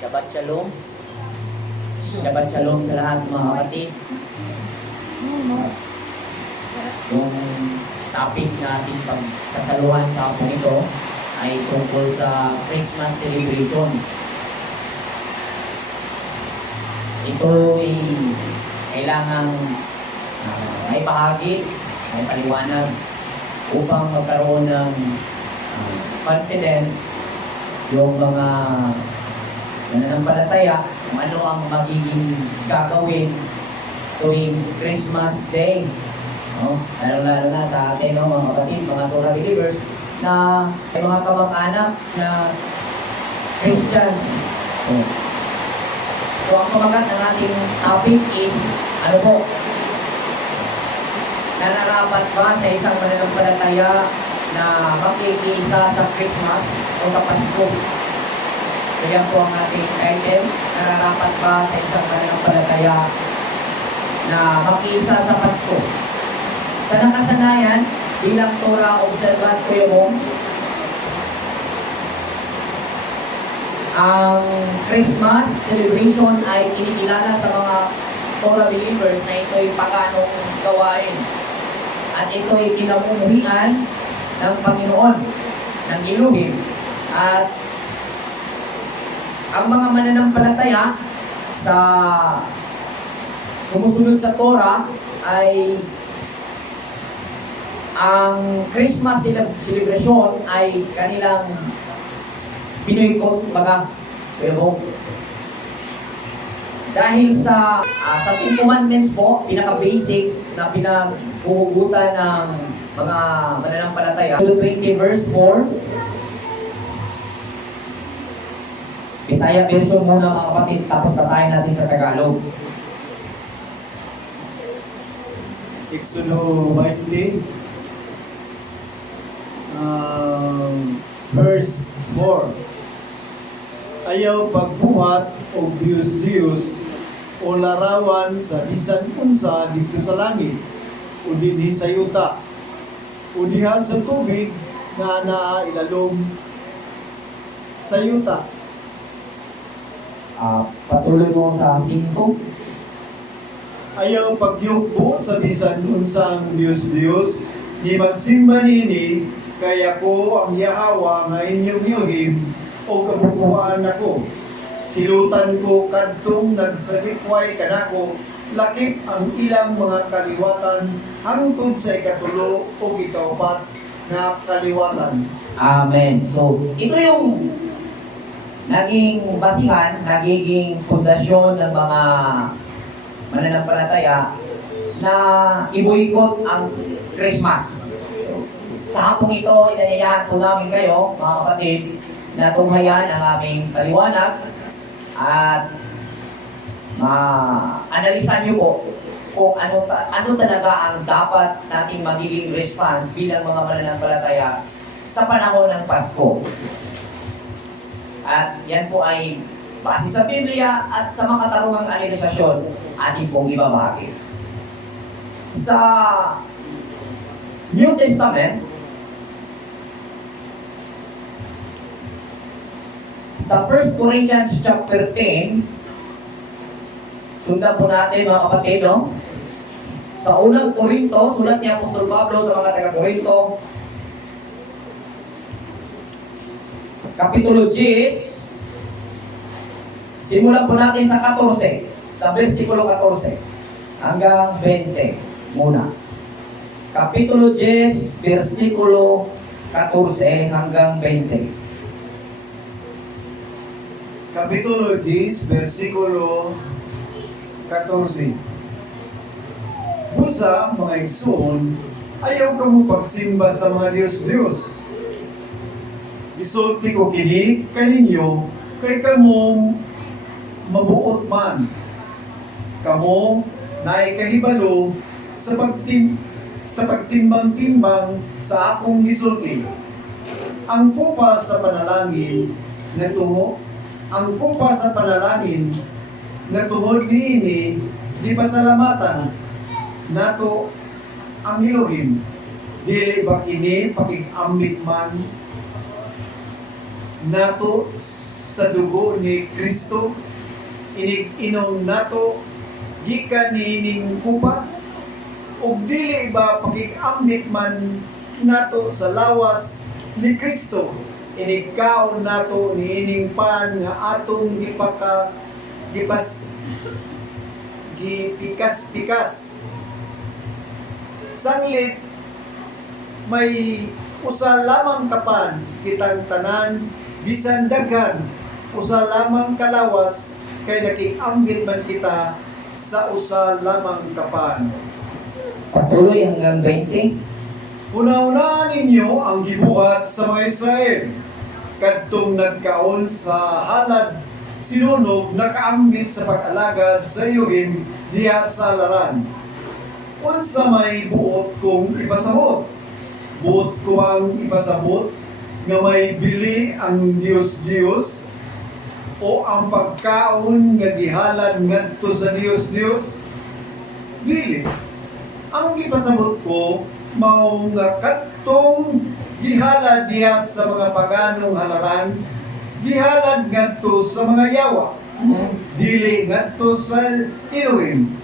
Shabbat Shalom. Shabbat Shalom sa lahat mga kapatid. Yung topic natin pagsasaluhan sa hapon ito ay tungkol sa Christmas celebration. Ito ay kailangan may bahagi, may paliwanag upang magkaroon ng confident yung mga nananampalataya kung ano ang magiging gagawin tuwing Christmas Day. No? Lalo na sa atin, no, mga kapatid, mga Torah believers, na may mga kamag-anak na Christians. So, ang pamagat ng ating topic is, ano po? Nararapat ba sa isang mananampalataya na makikiisa sa Christmas o sa Pasko? So, yan po ang ating title. Nararapat ba sa isang mananampalataya na makiisa sa Pasko? Sa nakasanayan, bilang Torah observant ko yung ang Christmas celebration ay kinikilala sa mga Torah believers na ito'y paganong gawain. At ito'y kinamumuhian ng Panginoon, ng Elohim. At ang mga mananampalataya sa sumusunod sa Torah ay ang Christmas celebration ay kanilang binoykot, pero dahil sa 10 commandments po, pinaka-basic na pinaghuhugutan ng mga mananampalataya. 20 verse 4. Bisaya version muna mga kapatid, tapos basahin natin sa Tagalog. Exodo 20, verse 4. Ayaw pagbuhat o Diyos o larawan sa bisan unsa dito sa langit o dinhi sa yuta o diha sa tubig na naa ilalom sa yuta. Patuloy mo sa 5. Ayaw pagyukbo sa bisan unsang Diyos ni magsimba nini kaya ko ang Yahawa nga inyong Elohim o kabubuhan ako. Silutan ko kadtong nagsalikway kanako, lakip ang ilang mga kaliwatan hangtod sa ikatulo o ikaupat na kaliwatan. Amen. So, ito yung naging basihan, nagiging pundasyon ng mga mananampalataya na iboykot ang Christmas. Sa hapong ito, inanyayahan po namin kayo, mga kapatid, na tunghayan ang aming paliwanag at analisan niyo po kung ano talaga ang dapat nating magiging response bilang mga mananampalataya sa panahon ng Pasko. At yan po ay base sa Biblia at sa mga katarungang analisasyon ating pong ibabahagi. Sa New Testament, sa 1 Corinthians chapter 10, sundan po natin mga kapatid, no? Sa unang Korinto, sulat ni Apostol Pablo sa mga taga-Korinto, Kapitulo 10, simulan po natin sa 14, sa versikulo 14, hanggang 20 muna. Kapitulo 10, versikulo 14 hanggang 20. Kapitulo 10, versikulo 14. Busa, mga igsoon, ayaw ka mo pagsimba sa mga Diyos-Diyos. Isulti ko kini kaninyo, kay kamo mabuot man. Kamo naay kahibalo sa pagtimbang-timbang sa akong gisulti. Ang kupas sa panalangin na ang kupas sa panalangin na tuhod niini di pasalamatan nato ang Elohim. Dili ba kini pakig-ambit man nato sa dugo ni Kristo, inig-inom nato, gikan niining kupa, ug dili ba pakig-ambit man nato sa lawas ni Kristo, inigkaon nato niining pan nga atong gipikas-pikas. Sanglit, may usa lamang kapan kitang tanan, bisan daghan, usa lamang kalawas, kay nakikambit man kita sa usa lamang kapan. Patuloy hanggang 20. Una-unaan ninyo ang gibuhat sa mga Israel. Kadtong nagkaon sa halad, sinunog nakaambit sa pag-alagad sa Elohim diha sa laran. Unsa may buot kong ipasabot? Buot ko ang ipasabot nga may bili ang Dios-Dios o ang pagkaon nga gihalad ngadto sa Dios-Dios? Dili. Ang ipasabot ko mao nga kadtong gihalad diha sa mga paganong halaran, gihalad ngadto sa mga yawa, dili ngadto sa Elohim.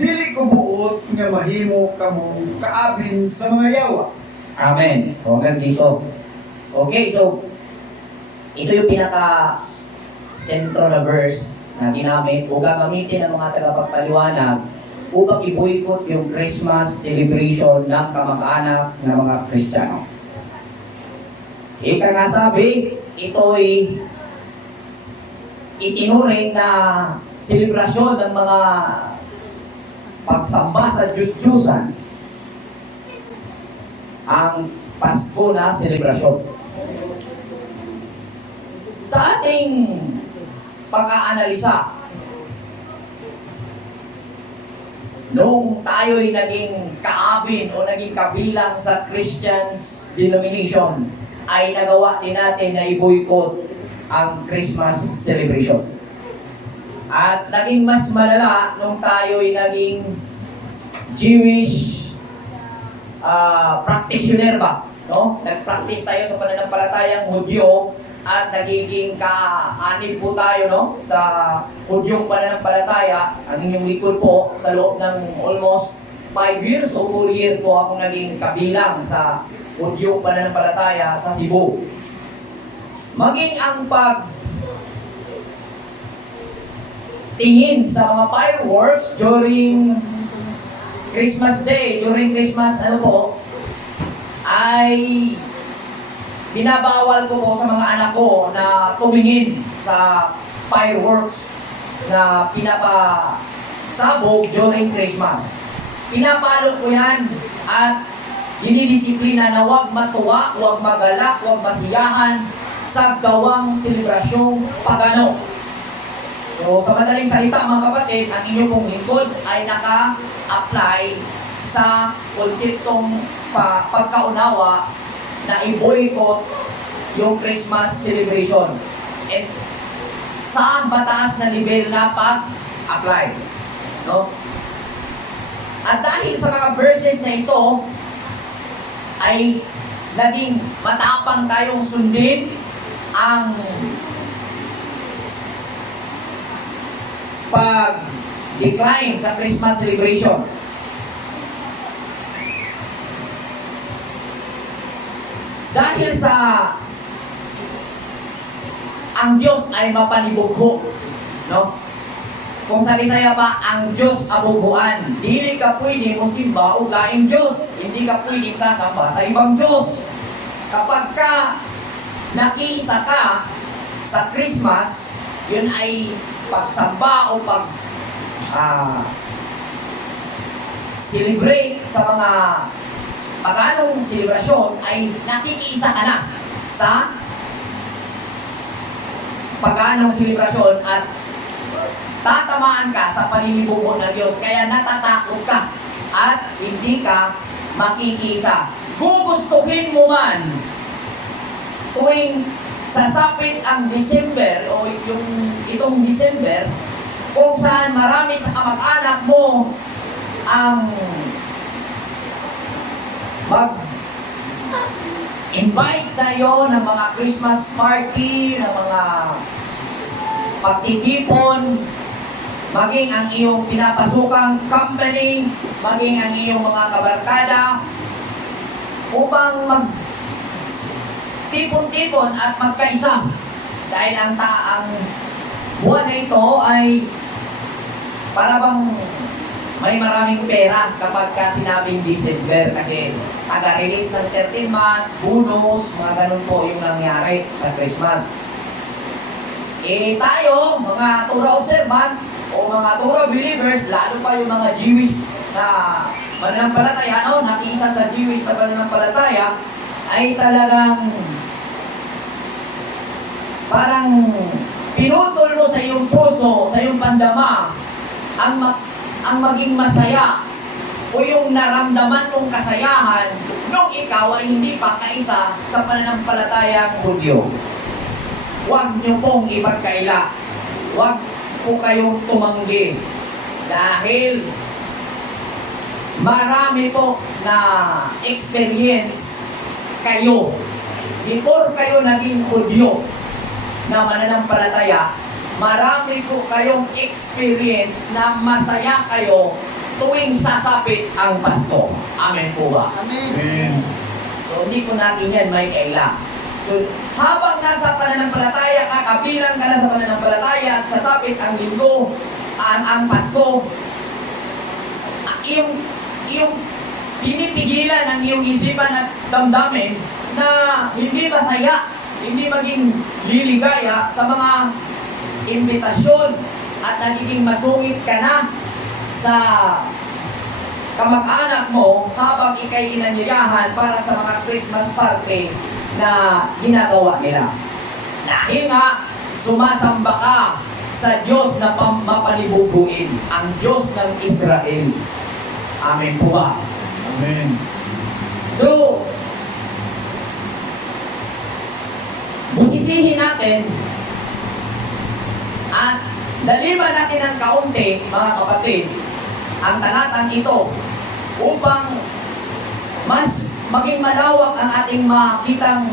Dili ko buot nga mahimo kamo kaabin sa mga yawa. Amen. Hanggang dito. Okay, so ito yung pinaka-sentro na verse na ginamit o gagamitin ng mga tagapagpaliwanag upang i-boycott yung Christmas celebration ng kamag-anak ng mga Kristiyano. Ika nga sabi, ito'y itinuring na selebrasyon ng mga pagsamba sa Diyos-Diyusan, ang Pasko na selebrasyon. Sa ating pag-aanalisa, nung tayo'y naging kaabin o naging kabilang sa Christian's denomination, ay nagawa din natin na i-boycott ang Christmas celebration. At naging mas malala nung tayo'y naging Jewish practitioner ba? No? Nag-practice tayo sa pananampalatayang Hudyo at nagiging kaanib po tayo, no? Sa Hudyong pananampalataya. Ang inyong likod po sa loob ng almost 5 years o 4 years po akong naging kabilang sa Hudyong pananampalataya sa Cebu. Maging ang tingin sa mga fireworks during Christmas Day, during Christmas ay binabawal ko po sa mga anak ko na tumingin sa fireworks na pinapasabog during Christmas. Pinapalo ko yan at dinidisiplina na huwag matuwa, huwag magalak, huwag masiyahan sa gawang selebrasyong pagano. So, sa madaling salita mga kapatid, ang inyong pong lingkod ay naka-apply sa konseptong pagkaunawa na i-boycott yung Christmas celebration. And saan mataas na level na pag-apply? No? At dahil sa mga verses na ito, ay naging matapang tayong sundin ang pag-decline sa Christmas celebration. Dahil sa ang Diyos ay mapanibugho, no? Kung sa Bisaya pa, ang Diyos abubuan. Dili ka pwede mo simba o laing Diyos. Hindi ka pwede sasamba sa ibang Diyos. Kapag ka nakiisa ka sa Christmas, yun ay pagsamba o celebrate sa mga paganong selebrasyon ay nakikiisa ka na sa paganong selebrasyon at tatamaan ka sa paninibubo ng Diyos. Kaya natatakot ka at hindi ka makikisa. Gugustuhin mo man tuwing sasapit ang December o itong December, kung saan marami sa kamag-anak mo ang invite sa iyo ng mga Christmas party, ng mga pagtitipon, maging ang iyong pinapasukang company, maging ang iyong mga kabarkada, upang tipon-tipon at magkaisa. Dahil ang buwan na ito ay para bang may maraming pera kapag ka sinabing December kasi taga-release ng 13 month, bonus, mga ganun po yung nangyari sa Christmas. Tayo, mga Torah observant o mga Torah believers, lalo pa yung mga Jewish na mananampalataya, nakiisa sa Jewish na mananampalataya, ay talagang parang pinutol mo sa iyong puso, sa iyong pandama, ang maging masaya o yung naramdaman mong kasayahan nung ikaw ay hindi pa kaisa sa pananampalatayang Hudyo. Huwag niyo pong ipagkaila. Huwag po kayong tumanggi. Dahil marami po na experience kayo. Before kayo naging Hudyo na mananampalataya, marami po kayong experience na masaya kayo tuwing sasapit ang Pasko. Amen po ba? Amen. So, hindi po natin yan may kaila. So, habang nasa pananampalataya ka, kabilang ka na sa pananampalataya at sasapit ang linggo, ang Pasko, yung pinipigilan ng iyong isipan at damdamin na hindi masaya, hindi maging liligaya sa mga imbitasyon at nagiging masungit ka na sa kamag-anak mo habang ikay inanyayahan para sa mga Christmas party na ginagawa nila. Dahil nga, sumasamba ka sa Diyos na mapanibubuin, ang Diyos ng Israel. Amen po ba? Amen. So, busisihin natin at daliman natin ng kaunti, mga kapatid, ang talatang ito upang mas maging malawak ang ating makitang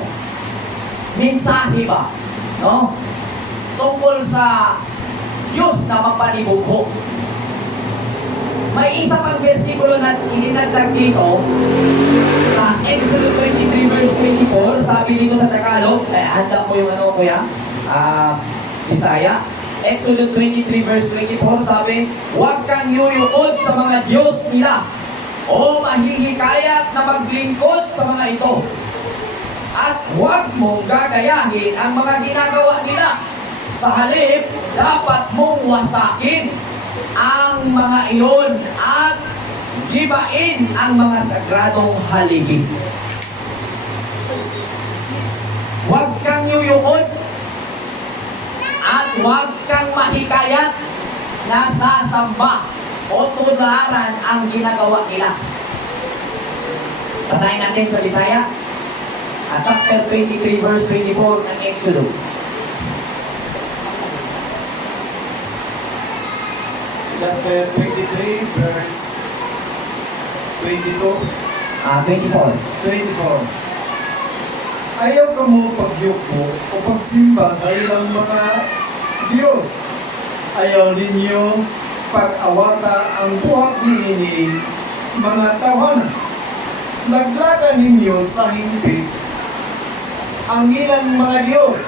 mensahe ba, no? Tungkol sa Diyos na mapanibugho. May isa pang versikulo na ininagdag dito sa Exodus 23 verse 24. Sabi dito sa Tagalog, handa ko yung kuya? Bisaya. Exodus 23 verse 24, sabi, huwag kang yuyukod sa mga Diyos nila o mahihikayat na maglingkod sa mga ito. At huwag mong gagayahin ang mga ginagawa nila. Sa halip, dapat mong wasakin ang mga iyon at gibain ang mga sagradong haligi. Huwag kang yuyukod at huwag kang mahikayat na sasamba o tularan ang ginagawa nila. Basahin natin sa Bisaya at chapter 23 verse 24 ng Exodus. Chapter 23, verse 22, 24. 24. Ayaw ka mo pagyuko o pagsimba sa ilang mga Diyos. Ayaw ninyo pag-awata ang buhat ni mga tawanan. Naglaga ninyo sa himpi ang ilang mga Diyos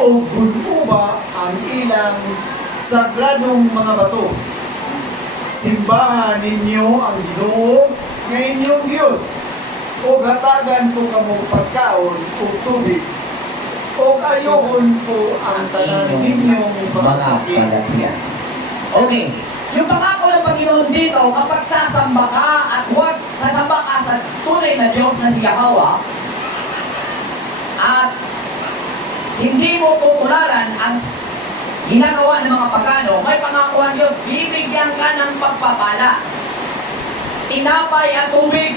o guluba ang ilang sagradong mga bato. Simbahan ninyo ang Ginoo nga inyong Diyos o gatagan ko kamo pagkaon o tubig o ayoon ko ang tanan ninyong mga sakit. Okay. Yung pangako ng Panginoon dito, kapag sasamba ka at huwag sasamba ka sa tunay na Diyos na si Yahweh, at hindi mo tutularan ang ginagawa ng mga pagano, may pangako ang Diyos, bibigyan ka ng pagpapala. Tinapay at tubig.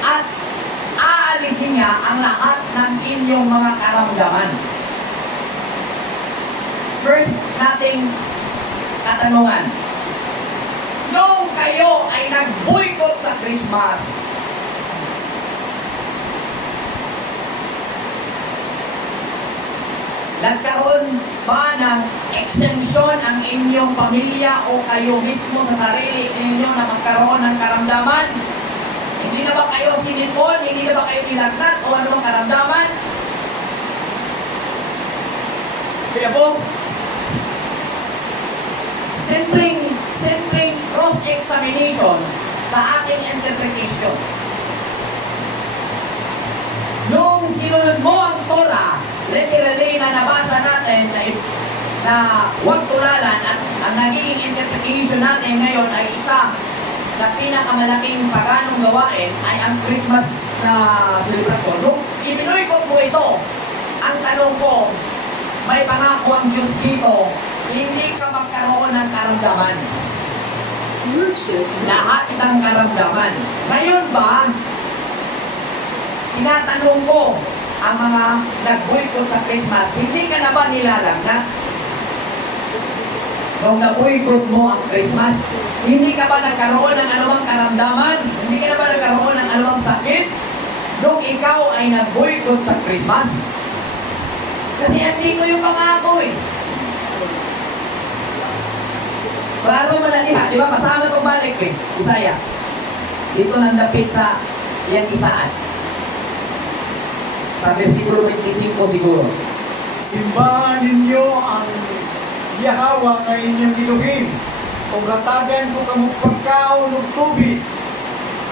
At aalisin niya ang lahat ng inyong mga karamdaman. First nating katanungan. Nung kayo ay nag-boycott sa Christmas, Nagkaroon ba ng exemption ang inyong pamilya o kayo mismo sa sarili ninyo na magkaroon ng karamdaman? Hindi na ba kayo sinipon? Hindi na ba kayo nilagnat? O ano bang karamdaman? Kaya po, simpleng cross-examination sa ating interpretation. Nung sinunod mo ang Torah, literally na nabasa natin na huwag tularan at ang naging interpretation natin ngayon ay isa na pinakamalaking paganong gawain ay ang Christmas na celebration. Nung ibinuy ko po ito, ang tanong ko, may pangako ang Diyos dito, hindi ka magkaroon ng karamdaman. Lahat ng karamdaman. Ngayon ba, tinatanong ko ang mga nag-boycott sa Christmas, hindi ka na ba nilalagnat? Nung nag-boycott mo ang Christmas, hindi ka ba nagkaroon ng anumang karamdaman? Hindi ka na ba nagkaroon ng anumang sakit? Nung ikaw ay nag-boycott sa Christmas? Kasi hindi ko yung pangako eh. Klaro mo na niya, di ba? Kasama itong balik eh. Isaya. Dito nandapit sa iyang isaan. Sa versikulo 25 siguro. Simbahan ninyo ang Yahawa nga inyong Elohim, o gatagan ko kamong pagkaon ug tubig,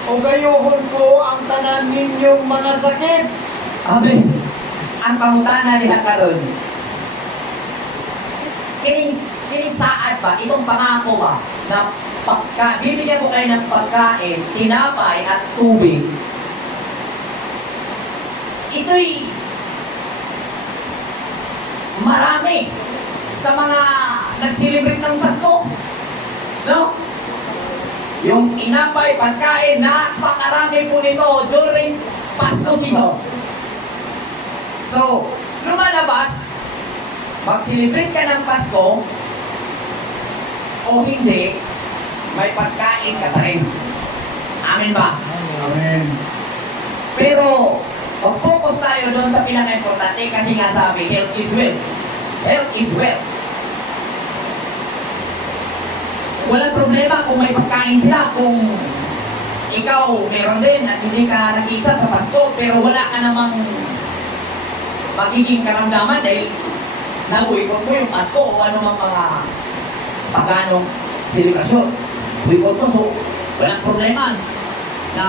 o gayohon ko ang tanan ninyong mga sakit. Amen. Ang pangutana niya karon. Kining saad ba, itong pangako ba, na bibigyan ko kayo ng pagkain, tinapay at tubig. Ito'y marami sa mga nag-celebrate ng Pasko. No? Yung tinapay, pagkain, napakarami po nito during Pasko season. So, lumalabas, mag-celebrate ka ng Pasko, o hindi, may pagkain ka pa rin. Amen ba? Amen. Pero, mag-focus tayo doon sa pinaka-importante kasi nga sabi, health is wealth. Health is wealth. Walang problema kung may pagkain sila, kung ikaw meron din at hindi ka nag-isa sa Pasko, pero wala ka namang magiging karamdaman dahil nabuikot mo yung Pasko o anumang mga paganong selebrasyon. Buikot mo, so walang problema na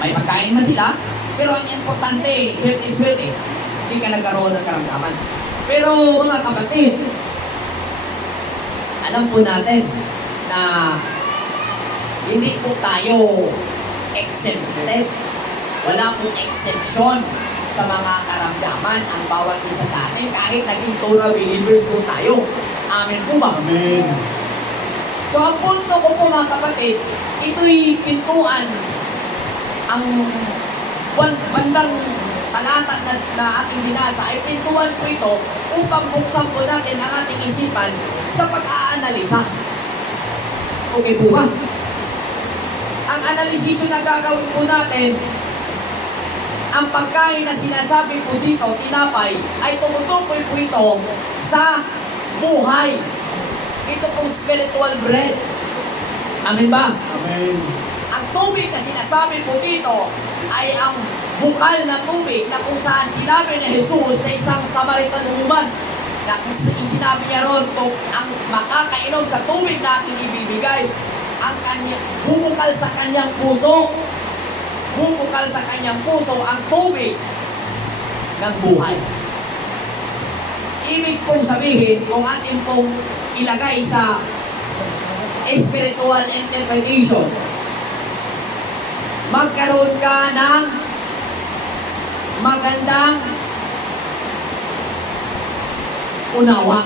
may pagkain man sila, pero ang importante, health is wealth eh. Hindi ka nagkaroon ng karamdaman. Pero mga kapatid, alam po natin na hindi po tayo exempted. Wala pong exception sa mga karamdaman ang bawat isa sa atin kahit naging Torah believers po tayo. Amen po ba? Amen. So ang punto ko po mga kapatid, ito'y pintuan ang bandang talata na ating binasa ay pintuan po ito upang buksan po natin ang ating isipan sa pag-aanalisa. Okay po ba? Ang analisisyon na gagawin po natin, ang pagkain na sinasabi po dito, tinapay, ay tumutukoy po ito sa buhay. Ito pong spiritual bread. Amen ba? Amen. Ang tubig na sinasabi po dito ay ang bukal na tubig na kung saan sinabi ni Jesus sa isang Samaritan woman na kung sinabi niya ron kung ang makakainom sa tubig na aking ibibigay ang kanyang bubukal sa kanyang puso, bubukal sa kanyang puso ang tubig ng buhay. Ibig pong sabihin, kung atin pong ilagay sa spiritual interpretation, magkaroon ka ng magandang unawa,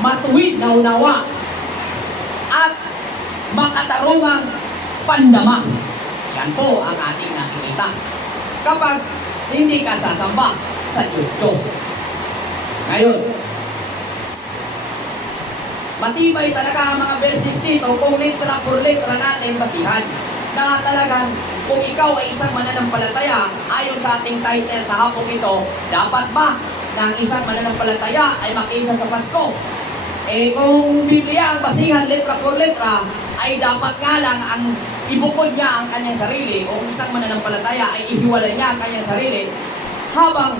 matuwid na unawa, at makatarungang pandama. Yan po ang ating nakikita kapag hindi ka sasamba sa Diyos. Ngayon, matibay talaga ang mga verses dito kung litra por litra natin basihan na talagang kung ikaw ay isang mananampalataya, ayon sa ating title sa hapong ito, dapat ba ng isang mananampalataya ay makiisa sa Pasko. Eh kung Biblia ang basihan letra por letra, ay dapat nga lang ang ibukod niya ang kanyang sarili o kung isang mananampalataya ay ihiwalay niya ang kanyang sarili habang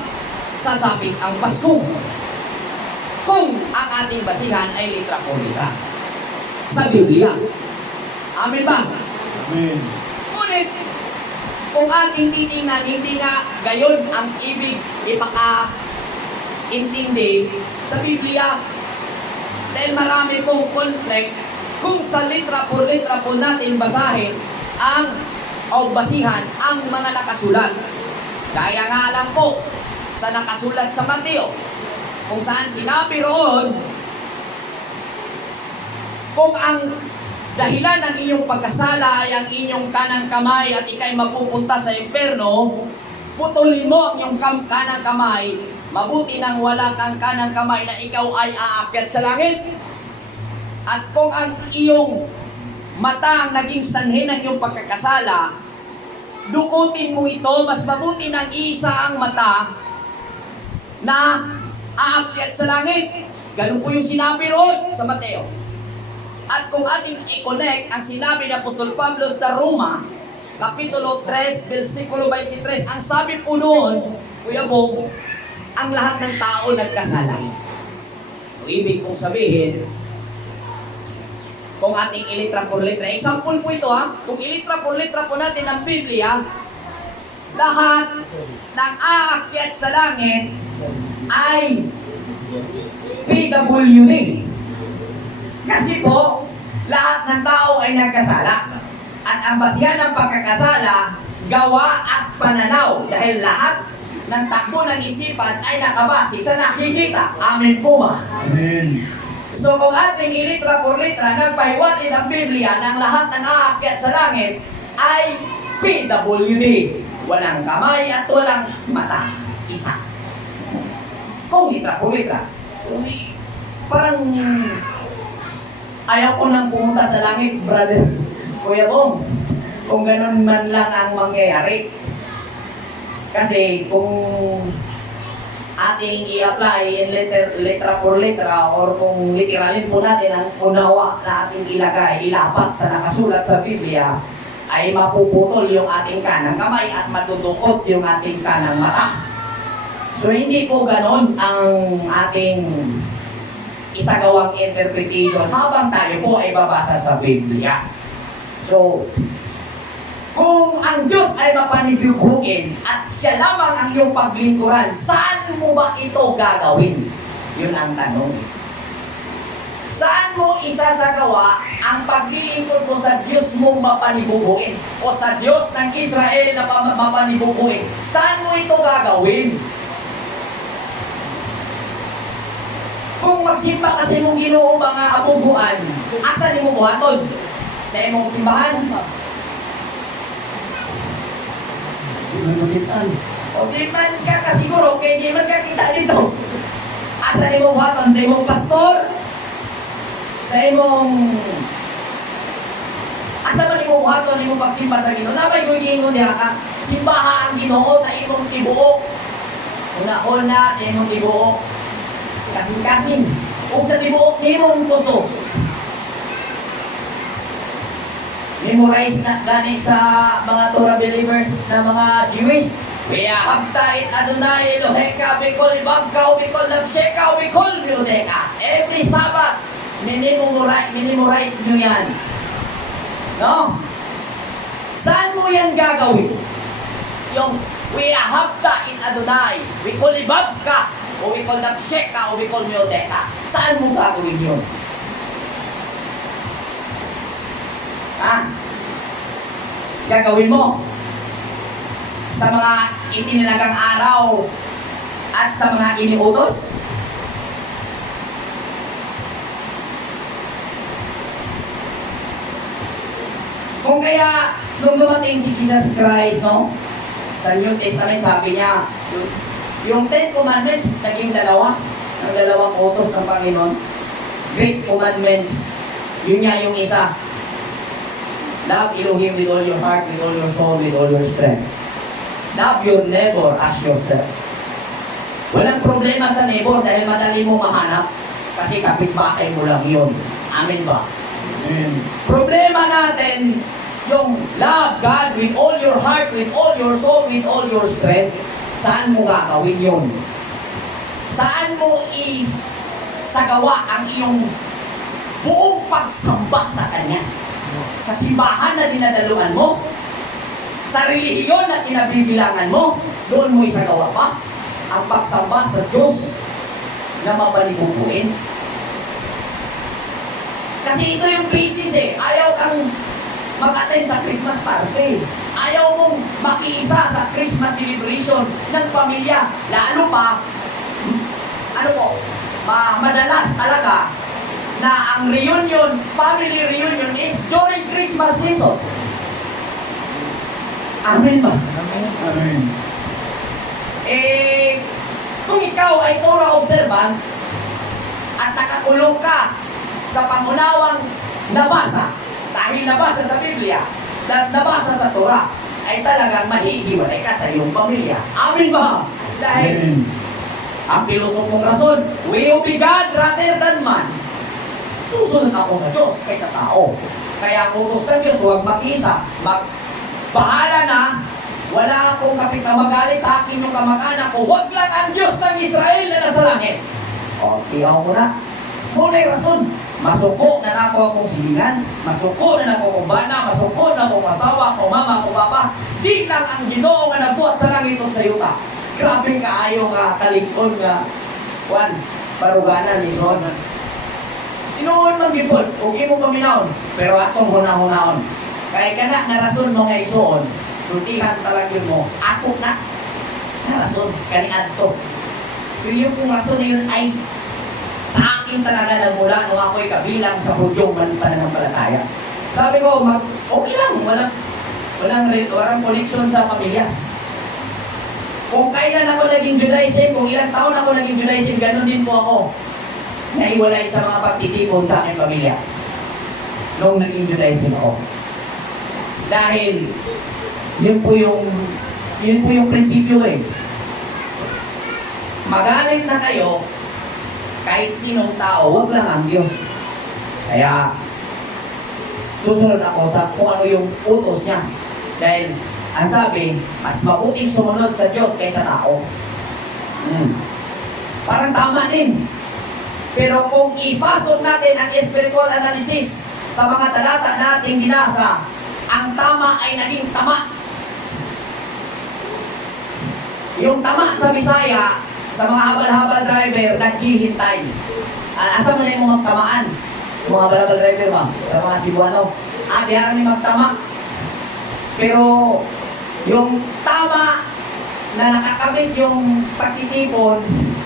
sasapit ang Pasko. Kung ang ating basihan ay letra por letra sa Biblia. Amen ba? Amen. Ngunit, kung ating titingnan, hindi nga gayon ang ibig ipaka-intindi sa Biblia. Dahil marami pong conflict kung sa letra por letra po natin basahin o basihan ang mga nakasulat. Kaya nga lang po sa nakasulat sa Mateo, kung saan sinabi roon, kung ang dahilan ng inyong pagkasala ay ang inyong kanang kamay at ikay mapupunta sa impyerno, putulin mo ang iyong kanang kamay, mabuti nang wala kang kanang kamay na ikaw ay aakyat sa langit. At kung ang iyong mata ang naging sanhi ng iyong pagkakasala, dukutin mo ito, mas mabuti nang iisa ang mata na aakyat sa langit. Ganun po yung sinabi roon sa Mateo. At kung ating i-connect ang sinabi ni Apostol Pablo sa Roma, Kapitulo 3, versikulo 23, ang sabi po noon, Kuya Bob, ang lahat ng tao nagkasala. So, ibig kong sabihin, kung ating ilitra por letra, example po ito kung ilitra por letra po natin ang Biblia, lahat ng aakyat sa langit ay PWD. Kasi po, lahat ng tao ay nagkasala. At ang basihan ng pagkakasala, gawa at pananaw. Dahil lahat ng takbo ng isipan ay nakabase sa nakikita. Amen po ba? Amen. So kung ating ilitra por letra, nagpahiwatig ng Biblia ng lahat ng aakyat sa langit ay PWD. Walang kamay at walang mata. Isa. Kung litra por letra. Parang ayaw ko nang pumunta sa langit, brother. Kuya Bong, kung ganun man lang ang mangyayari. Kasi kung ating i-apply in letra por letra or kung literalin po natin ang unawa na ating ilagay, ilapat sa nakasulat sa Biblia, ay mapuputol yung ating kanang kamay at matudukot yung ating kanang mata. So hindi po ganon ang ating isagawang interpretation habang tayo po ay babasa sa Biblia. So, kung ang Diyos ay mapanibugin at siya lamang ang iyong paglingkuran, saan mo ba ito gagawin? Yun ang tanong. Saan mo isasagawa ang paglilingkod mo sa Diyos mong mapanibubuin o sa Diyos ng Israel na mapanibubuin? Saan mo ito gagawin? Kung magsimba kasi mong Ginoo mga abubuan, asa ni mo buhaton? Sa imong simbahan? Manukitan. O di man ka kasiguro, kaya di man ka kita dito. Asa ni mo buhaton? Sa imong pastor? Sa imong... Asa man ni mo buhaton, ni mo pagsimba sa Ginoo? Labay ko Ginoo niya ka, simbaha ang Ginoo sa imong tibuok. Una-una sa imong tibuok. Kasing-kasing. Kung sa tibuok ni mong puso. Memorize na gani sa mga Torah believers na mga Jewish. Kaya Habtait Adonai Eloheka Bikol Ibabka Bikol Nabsheka Bikol Biodeka. Every Sabbath, minimorize nyo yan. No? Saan mo yan gagawin? Yung we Habtait Adonai Bikol Ibabka o we call them Sheka, o we call Miodeka. Saan mo gagawin yun? Gagawin mo sa mga itinilagang araw at sa mga iniutos? Kung kaya, nung dumating si Jesus Christ, no? Sa New Testament, sabi niya, yung 10 Commandments, naging dalawa. Ang dalawang utos ng Panginoon. Great Commandments. Yun nga yung isa. Love Elohim with all your heart, with all your soul, with all your strength. Love your neighbor as yourself. Walang problema sa neighbor dahil madali mo mahanap kasi kapitbahay mo lang yun. Amen ba? Amen. Problema natin, yung love God with all your heart, with all your soul, with all your strength, saan mo gagawin yun? Saan mo isagawa ang iyong buong pagsamba sa Kanya? Sa simbahan na dinadaluan mo? Sa relihiyon na kinabibilangan mo? Doon mo isagawa pa ang pagsamba sa Diyos na mapalibubuin? Kasi ito yung basis eh. Ayaw kang mag-attend sa Christmas party. Ayaw mong makiisa sa Christmas celebration ng pamilya. Lalo pa, madalas talaga na ang reunion, family reunion is during Christmas season. Amen ba? Amen. Kung ikaw ay Torah observant at nakakulong ka sa pangunawang nabasa, dahil nabasa sa Biblia, nabasa sa Torah, ay talagang mahihiwalay ka sa iyong pamilya. Amen ba? Dahil Amen. ang pilosopong rason, we obey God rather than man. Susunod ako sa Diyos kaysa tao. Kaya utos ng Diyos, huwag mag-isa. Bahala na, wala akong magalit sa akin yung kamag-anak ko. Huwag lang ang Diyos ng Israel na nasa langit. O, tiyaw mo na. Muna yung rason. Masuko na nako akong silingan, masuko na nako akong bana, masuko na akong asawa, akong mama, akong papa. Di lang ang Ginoo nga nagbuhat sa langit o sa yuta. Grabe kaayo nga kalikon nga paruganan ni Son. Sinuon man gipon, ug imo paminaon, pero atong hunahunahon. Kay kana nga rason mo nga isuon, sultihan talagyon mo, ako na rason kani adto. So yung kung rason na yun ay sa akin talaga nagmula nung ako'y kabilang sa hudyong pananampalataya. Sabi ko, okay lang, walang connection sa pamilya. Kung kailan ako naging Judaism, kung ilang taon ako naging Judaism, ganun din po ako. Naiwalay sa mga pagtitipon sa aking pamilya. Nung naging Judaism ako. Dahil, yun po yung prinsipyo eh. Magalit na kayo, kahit sinong tao, wag lang ang Diyos. Kaya, susunod ako sa kung ano yung utos niya. Dahil, ang sabi, mas mabuting sumunod sa Diyos kaysa tao. Parang tama din. Pero kung ipasok natin ang spiritual analysis sa mga talata nating binasa, ang tama ay naging tama. Yung tama sa Bisaya, sa mga habal-habal driver, naghihintay. Asa mo na yung magtamaan? Yung mga habal-habal driver ba? Sa mga Cebuano. Di harap magtama. Pero, yung tama na nakakamit yung pagtitipon,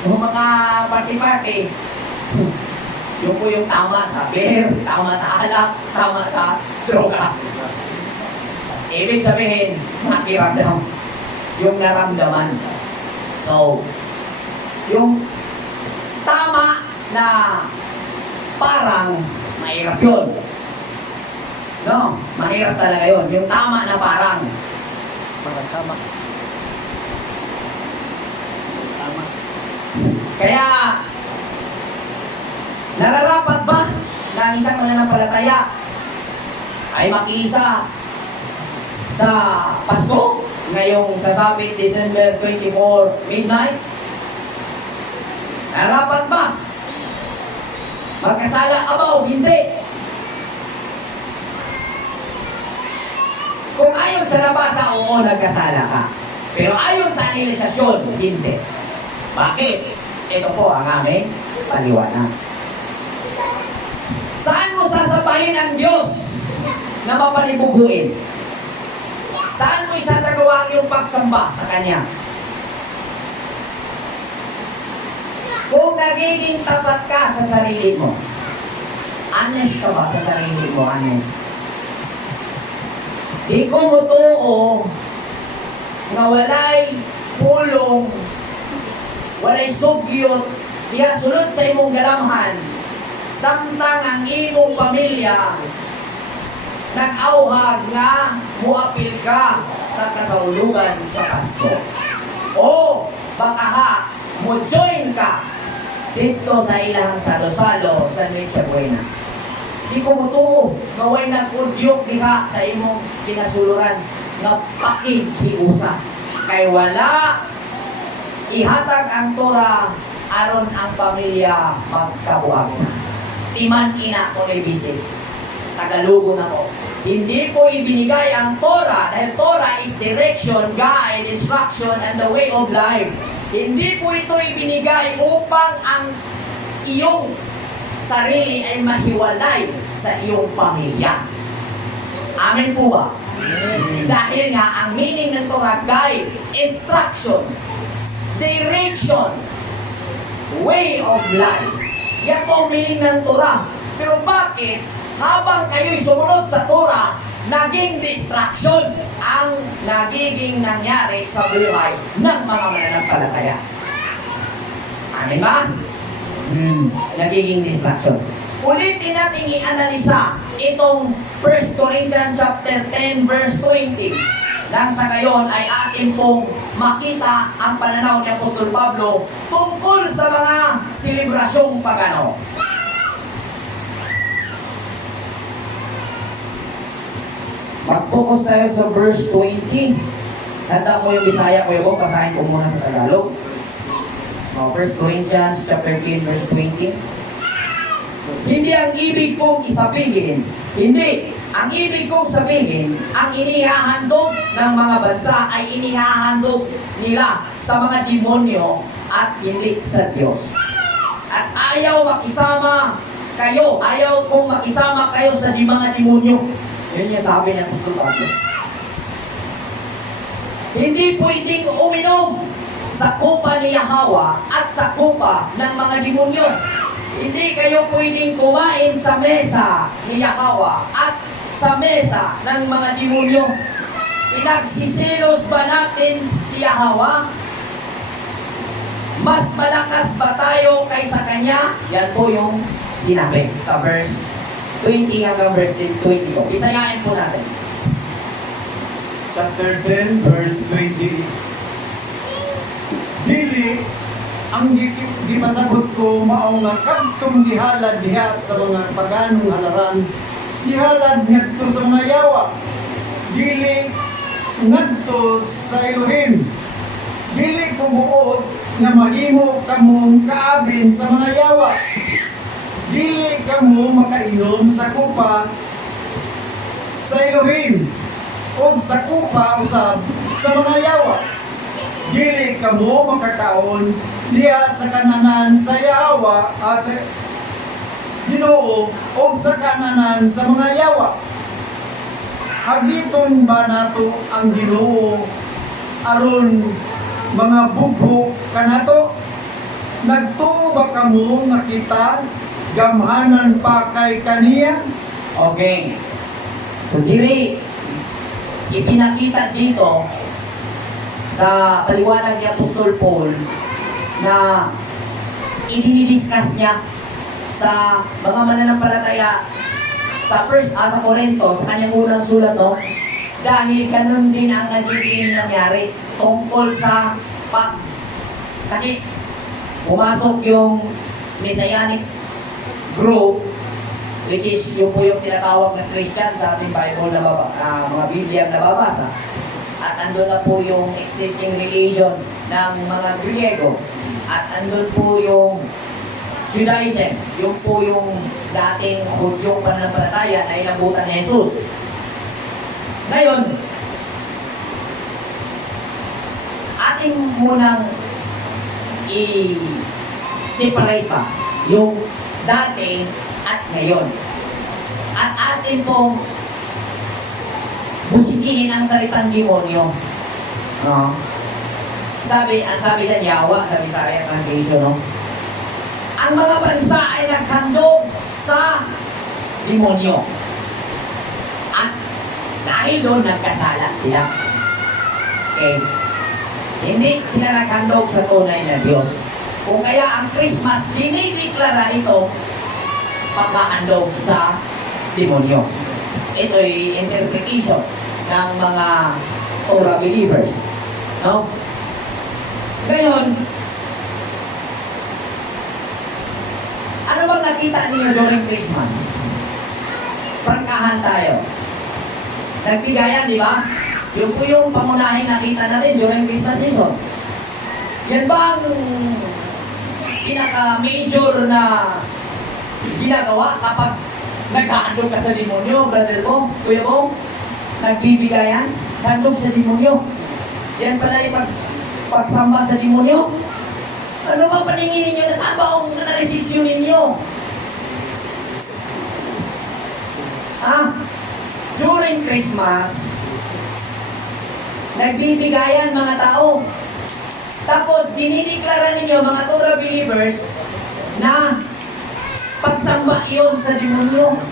yung mga party-party, yung po yung tama sa beer, tama sa alak, tama sa droga. Ibig sabihin, makiramdam. Yung naramdaman. So, yung tama na parang mahirap yun. No? Mahirap talaga yun. Yung tama na parang. Tama. Kaya, nararapat ba na ang isang mananampalataya ay makiisa sa Pasko ngayong sasabit December 24 midnight? Narapat ba? Magkasala ka ba o hindi? Kung ayon sa nabasa, oo, nagkasala ka. Pero ayon sa anilisasyon, hindi. Bakit? Ito po ang aming paliwanag. Saan mo sasabahin ang Diyos na mapanibuguin? Saan mo isasagawa ang iyong pagsamba sa Kanya? Kung nagiging tapat ka sa sarili mo, honest ka ba sa sarili mo? Honest. Di ko mutuo nga walay pulong, walay sugyot, diya sunod sa imong galamhan, samtang ang imong pamilya nag-auhag nga muapil ka sa kasaulugan sa Pasko. O baka ha, mo join ka dito sa ilang salo-salo sa Noche Buena. Di ko mutuo, gaway nag-udyok diha sa imong kinasuluran nga pakikiusa. Kay wala ihatag ang Torah aron ang pamilya magkabuhagsa. Timan ina ko ni bisig. Tagalugo na ko. Hindi ko ibinigay ang Torah dahil Torah is direction, guide, instruction, and the way of life. Hindi po ito ibinigay upang ang iyong sarili ay mahiwalay sa iyong pamilya. Amen po ba? Dahil nga, ang meaning ng Torah, guide, instruction, direction, way of life. Yan po ang meaning ng Torah. Pero bakit, habang kayo'y sumunod sa Torah, naging distraction ang nagiging nangyari sa buhay ng mga mananampalataya? Amen ba? Nagiging distraction. Ulitin natin i-analisa itong 1 Corinthians chapter 10 verse 20. Nang sa gayon ay atin pong makita ang pananaw ni Apostol Pablo tungkol sa mga selebrasyong pagano. Mag-focus tayo sa verse 20. Handa mo yung Bisaya, Kuya Bong, basahin ko muna sa Tagalog. 1 Corinthians chapter 10 verse 20. Hindi ang ibig kong isabihin, hindi. Ang ibig kong sabihin, ang inihahandog ng mga bansa ay inihahandog nila sa mga demonyo at hindi sa Diyos. At ayaw kong makisama kayo sa mga demonyo. Yun yung sabi ng Apostol Pablo. Hindi pwedeng uminom sa kupa ni Yahweh at sa kupa ng mga demonyo. Hindi kayo pwedeng kumain sa mesa ni Yahweh at sa mesa ng mga demonyo. Pinagsisilos ba natin si Yahweh? Mas malakas ba tayo kaysa Kanya? Yan po yung sinabi sa verse 20 hanggang verse 22. Isayain po natin. Chapter 10, verse 20. Dili, ang di masagot ko mao nga kadtong gihalad diha sa mga paganong halaran, gihalad ngadto sa mga yawa. Dili ngadto sa Elohim. Dili ko buot nga mahimo kamong kaabin sa mga yawa. Dili kamo makainom sa kupa sa Elohim o sa kupa usab sa mga yawa. Dili kamo makakaon diha sa kananan sa yawa sa Ginoo o sa kananan sa mga yawa. Hagiton ba nato ang Ginoo aron mga bugho kanato? Nagtuo ba kamo makita gamhanan pa kay kaniya? Okay. So diri ipinakita dito sa paliwanag ni Apostol Paul na idinidiscuss niya sa mga mananampalataya sa sa Corinto, sa kanyang unang sulat, no? Dahil ganun din ang nagiging nangyari tungkol sa kasi pumasok yung Messianic group, which is yung po yung tinatawag na Christian sa ating Bible na mga Bibliang nababasa. At andun na po yung existing religion ng mga Griego. At andun po yung Judaism, yung po yung dating Hudyong pananampalataya na inabutan ni Jesus. Ngayon, ating munang i-separate pa yung dating at ngayon. At atin pong busisihin ang salitang demonyo. No? Ang sabi na Yawa, sa Bisaya translation, no? Ang mga bansa ay naghandog sa demonyo. At dahil doon, nagkasala sila. Okay? Hindi sila naghandog sa tunay na Diyos. Kung kaya ang Christmas, dinideklara ito pagkahandog sa demonyo. Ito'y interpretation ng mga Torah believers. No? Ngayon, Ano bang nakita niyo during Christmas? Prangkahan tayo. Nagbigayan, di ba? Yun po yung pangunahing nakita natin during Christmas season. Yan ba ang pinaka-major na ginagawa kapag naghahandog ka sa demonyo, brother mo, kuya mo? Nagbibigayan, handog sa demonyo. Yan pala yung pagsamba sa demonyo. Ano ba paningin ninyo na samba o analysisyon ninyo? During Christmas, nagbibigayan mga tao. Tapos dinideklara ninyo mga Torah believers na pagsamba iyon sa demonyo.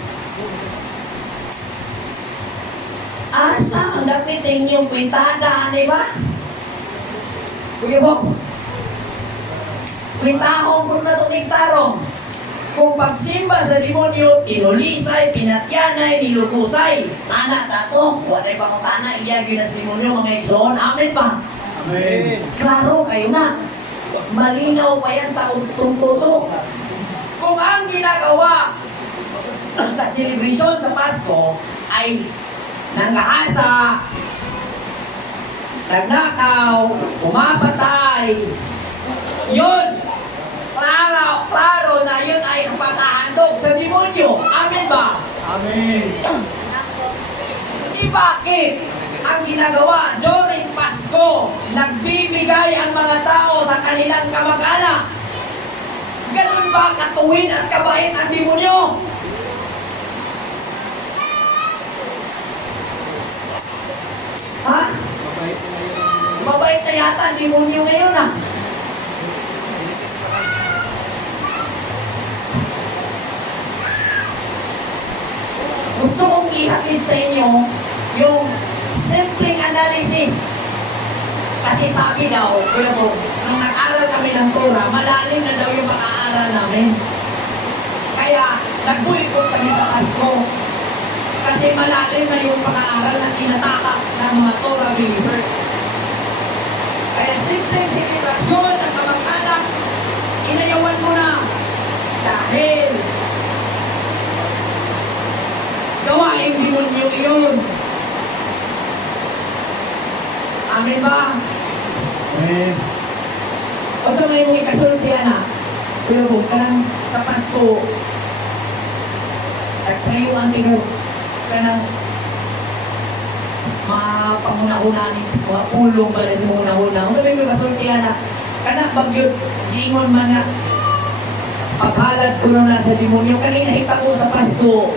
Asa ang dapitin yung kwentada, di ba? Kuya Bok, kwentahong kung natutiktarong. Kung pagsimba sa demonyo, tinulisay, pinatyanay, nilukusay. Tana tato, walay pa kong tana, iyagin ang demonyo, mga igsoon. Amen ba? Amen. Klaro kayo na. Malinaw pa yan sa tungtuto. Kung ang ginagawa sa celebration sa Pasko ay nangahasa, nagnakaw, umapatay, yun, klaro na yun ay paghahandog sa demonyo. Amen ba? Amen. Bakit ang ginagawa during Pasko, nagbibigay ang mga tao sa kanilang kamag-anak? Ganun ba katuwin at kabait ang demonyo? Ha? Mabait na yata ang demonyo ngayon Gusto kong ihatid sa inyo yung simpleng analysis. Kasi sabi daw, kuya po, nung nag-aral kami ng Torah, malalim na daw yung pag-aaral namin. Kaya, nag-boycott kami sa Pasko. Kasi malalim na yung pag-aaral na tinataka ng mga Torah believers. Kaya simpleng celebration ng kamag-anak, inayawan mo na. Dahil, gawain demonyo iyon. Amen ba? Amen. O sa may mga ikasulti anak, pero kanang sa Pasko, nagtrayuan tingog, kanang mapanguna-una ni mga pulong ba na sa mga una-una. O sa may mga ikasulti anak, kanang bagyot, diingon man na, paghalad ko na sa demonyo, kanina hita ko sa Pasko,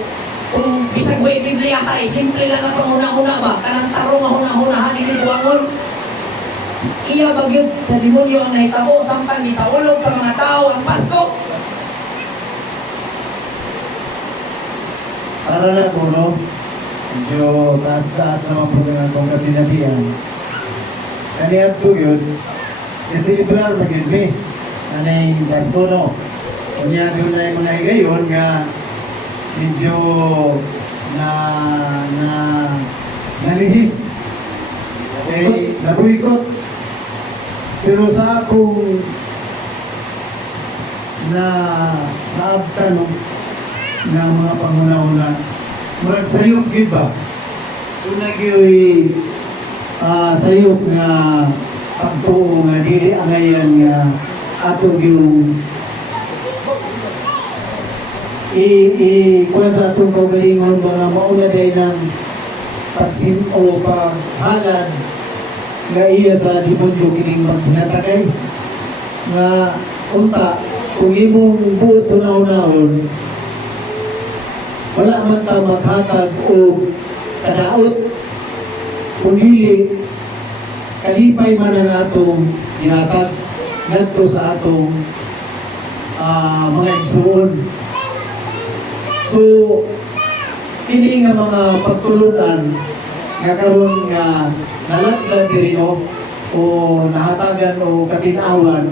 kung bisag may Biblia ka simple lang ang panguna-una ba? Kanang tarong mahuna-hunahan, hindi buwangon. Iya bagyod sa demonyo ang nahitabo, samtang isaulog sa mga tao ang Pasko. Para na po, no? Medyo taas-taas naman po ng akong kasinabihan. Kanihat po yun, kasi literal magiging me. Ano yung Pasko, no? Kunya doon na yung mga higayon nga medyo nalihis. Okay, nabuikot. Pero sa akong naabtan ng mga panguna-una, murag sayop gid ba? Una gyud sayop nga pagtuo nga dili angayan nga ato gyud kuwan sa atong kaugalingon mga mauna day ng pagsim o paghalad nga iya sa demonyo kining magpinatakay nga unta kung imong buot unaw-unahon wala man ta maghatag o kadaot kung dili kalipay man ang atong ihatag ngadto sa atong mga igsuon. So, ini nga mga pagtulutan nga karon nga nalaglag diri o nahatagan o katinawan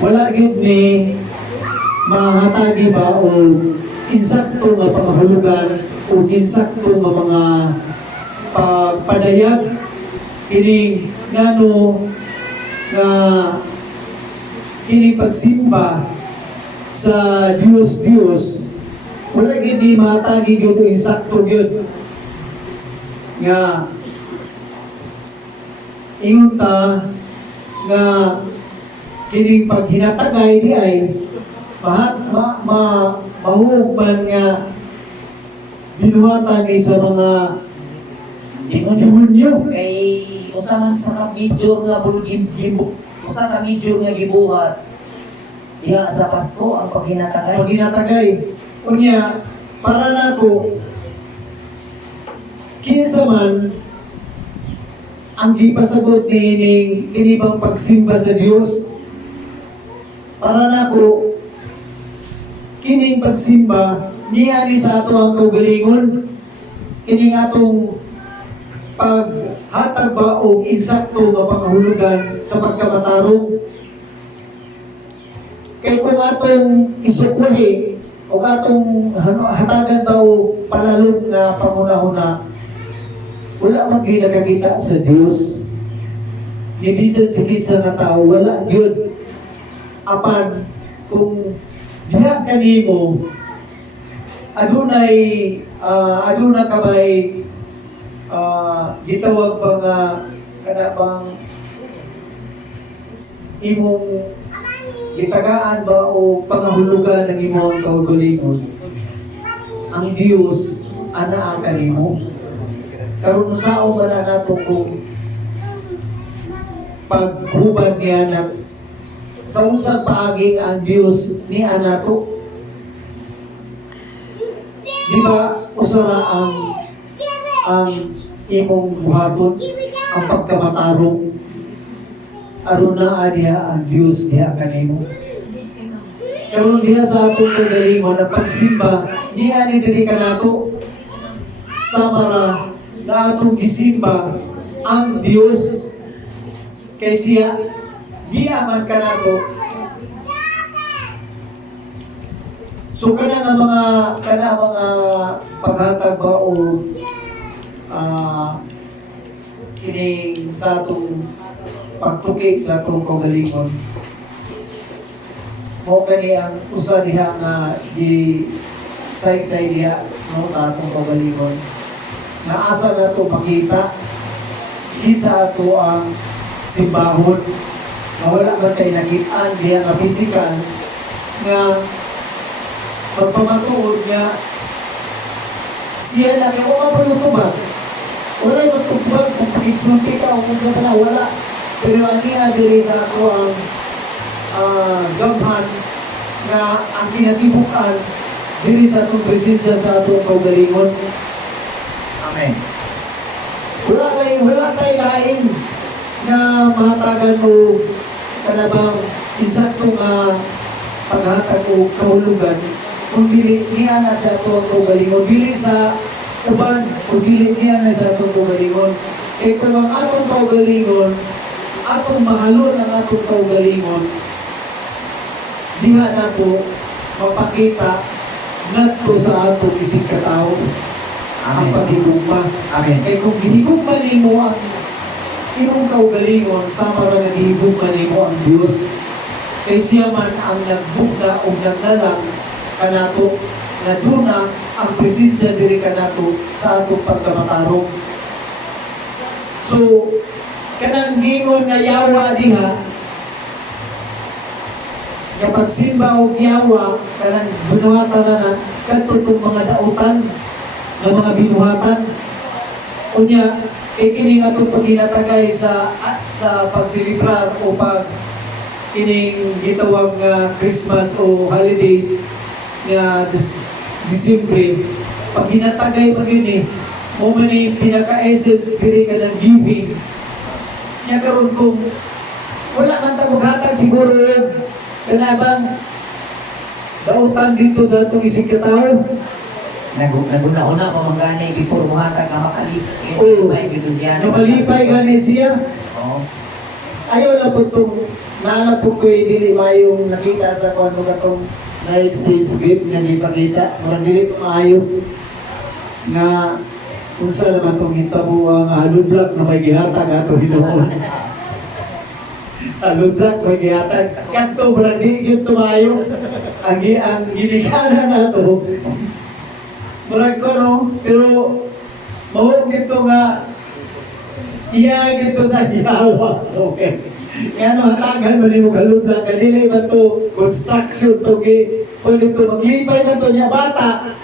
wala gyud ni mahatagi ba o insakto nga pangahulugan o insakto nga mga pagpadayag kini ngano nga kini pagsimba sa Dios wala gid ni matagi gyud o insakto gyud nga ingon ta nga kining paghinatagay di ay mahugman nga binuhatan ni sa mga demonyo. Kay usa man sa major nga usa sa major nga gibuhat diha sa Pasko ang paghinatagay. Paghinatagay. Unya, para nato, kinsa man ang gipasagot ni kinibang pagsimba sa Dios. Para nako, kining pagsimba, niya ni sa ato ang kaugalingon, kining atong paghatag ba o insakto nga pangahulugan sa pagkamatarong. Kaya kung atong isukwahi o atong hatagan ba o palalong na pangunahuna, wala man gyud nakakita sa Dios. Ni bisan sa nga tao, wala gyud. Apan kung diha kanimo adunay ka may gitawag ba nga kana bang imong gitagaan ba o pangahulugan ng imong kaugalingon, ang Dios ana ang kanimo. Karon sao ba na nato kung paghubad niya na sa unsang paaging ang Dios ni anato? Di ba usara ang imong buhaton, ang pagkamatarong aron na diha ang Dios diha kanimo. Karon diha sa atong kagalingon na pagsimba, diha ni diri kanato samara na atong gisimba ang Dios kay siya diha man kanato. So kana mga paghatag ba o kining sa atong pagtukik sa atong kaugalingon, mo kani ang usa diha nga di say diha no sa atong kaugalingon na asa nato makita sa ato ang simbahon na wala man kay nakitaan diha nga physical nga pagpamatuod nga siya na kaya mapalutubag. Wala yung matubag kung pakitsunti ka o kung sa na wala. Pero ang diri sa ako ang gamhan na ang kinatibukan diri sa atong presensya sa atong kaugalingon. Amen. Wala kay lain na mahatagan mo kanabang insakto nga paghatag o kahulugan kung dili niya na sa atong kaugalingon, dili sa uban o dili niya na sa atong kaugalingon. E kung ang atong kaugalingon, atong mahalon ang atong kaugalingon, diha nato mapakita nato sa atong isig katao ang paghigugma. Amen. E kung gihigugma nimo ang imong kaugalingon, sama ra nga gihigugma nimo ang Dios. Kay siya man ang nagbukda o nagnalang kanato na duna ang presensya diri kanato sa atong pagkamatarong. So, kanang gingon nga yawa diha, nga pagsimba o yawa, kanang binuhatan na katutong mga dautan ng mga binuhatan. Unya, kining atong paghinatagay sa pagsilibrar o pag kining gitawag nga Christmas o holidays nga Disyembre, pag hinatagay pag yun mo man yung pinaka-essence diri ka ng giving. Kaya karon kung wala man taghatag siguro yun, kanabang dautan dito sa itong isig katao. Naguna-una pa magani before muhatag ka makalipay. Oo. siya. Namalipay gani siya. Oo. Ayaw na po itong naanap po ko dili mayong nakita sa kung ano katong na-exchange gift nga ipakita. Marang dili ko maayo nga kung saan naman itong hitabo ang halublock na may gihatag ato hinuon. Aludrak magyatag. Kanto brandi gyud tumayo. Ang ginikanan nato. Murag ko no, pero mao gito nga iya gito sa gihawa. Okay. Kaya no hatagan man mo kaludrak kanili ba to construction to gi pwede to maglipay na to niya bata.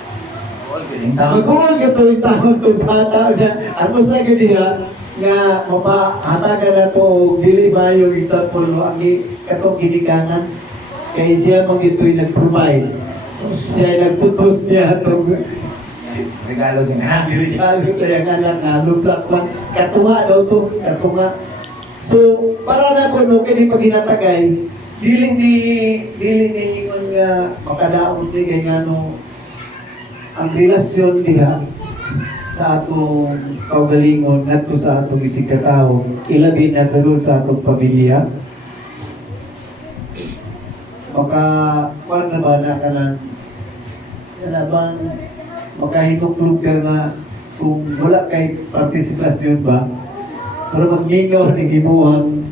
Magulong ka ito itawag ito bata niya. Ano sa ganyan nga mapahatagan na ito dili ba yung example mo ang katong ginikanan kaya siya mang ito'y nag-provide. Siya ay nagputos niya itong Regalo siya na. regalo sa yung anak nga luplak man. Katuwa daw ito. Katuwa. So, para na po no, kini pag hinatagay, dili ni ingon nga makadaot ni kay nga no ang relasyon nila sa atong kaugalingon ngadto sa atong isigkatao ilabi na sulod sa atong pamilya maka kuan na ba na kanang bang makahinuklog ka nga kung wala kay partisipasyon ba pero magningaw ni gibuhang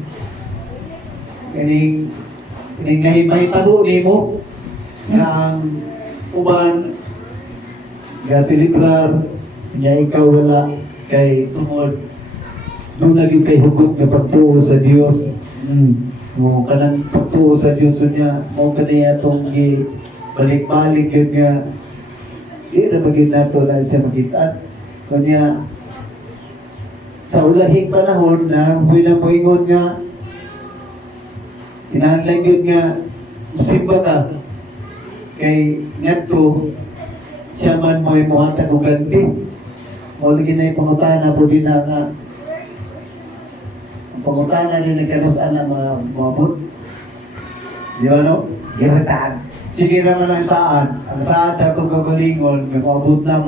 kining mahitabo nimo nga ang uban gasilibrar niya ikaw wala kay tungod doon naging kay hugot nga pagtuo sa Dios mo kanang pagtuo sa Dios niya mo kaniya tong balik-balik yun nga di na maging nato na siya makita kanya sa ulahing panahon na huy na moingon nga kinahanglan yun nga musimba ka kay ngadto siya man mo imuhatag og ganti. Mo lagi na ipangutana po din na nga. Ang pangutana din nagkanus-an ang mga mabot. Di ba no? Gira saan? Sige naman ang saan. Ang saan sa itong kagalingon, mabot na.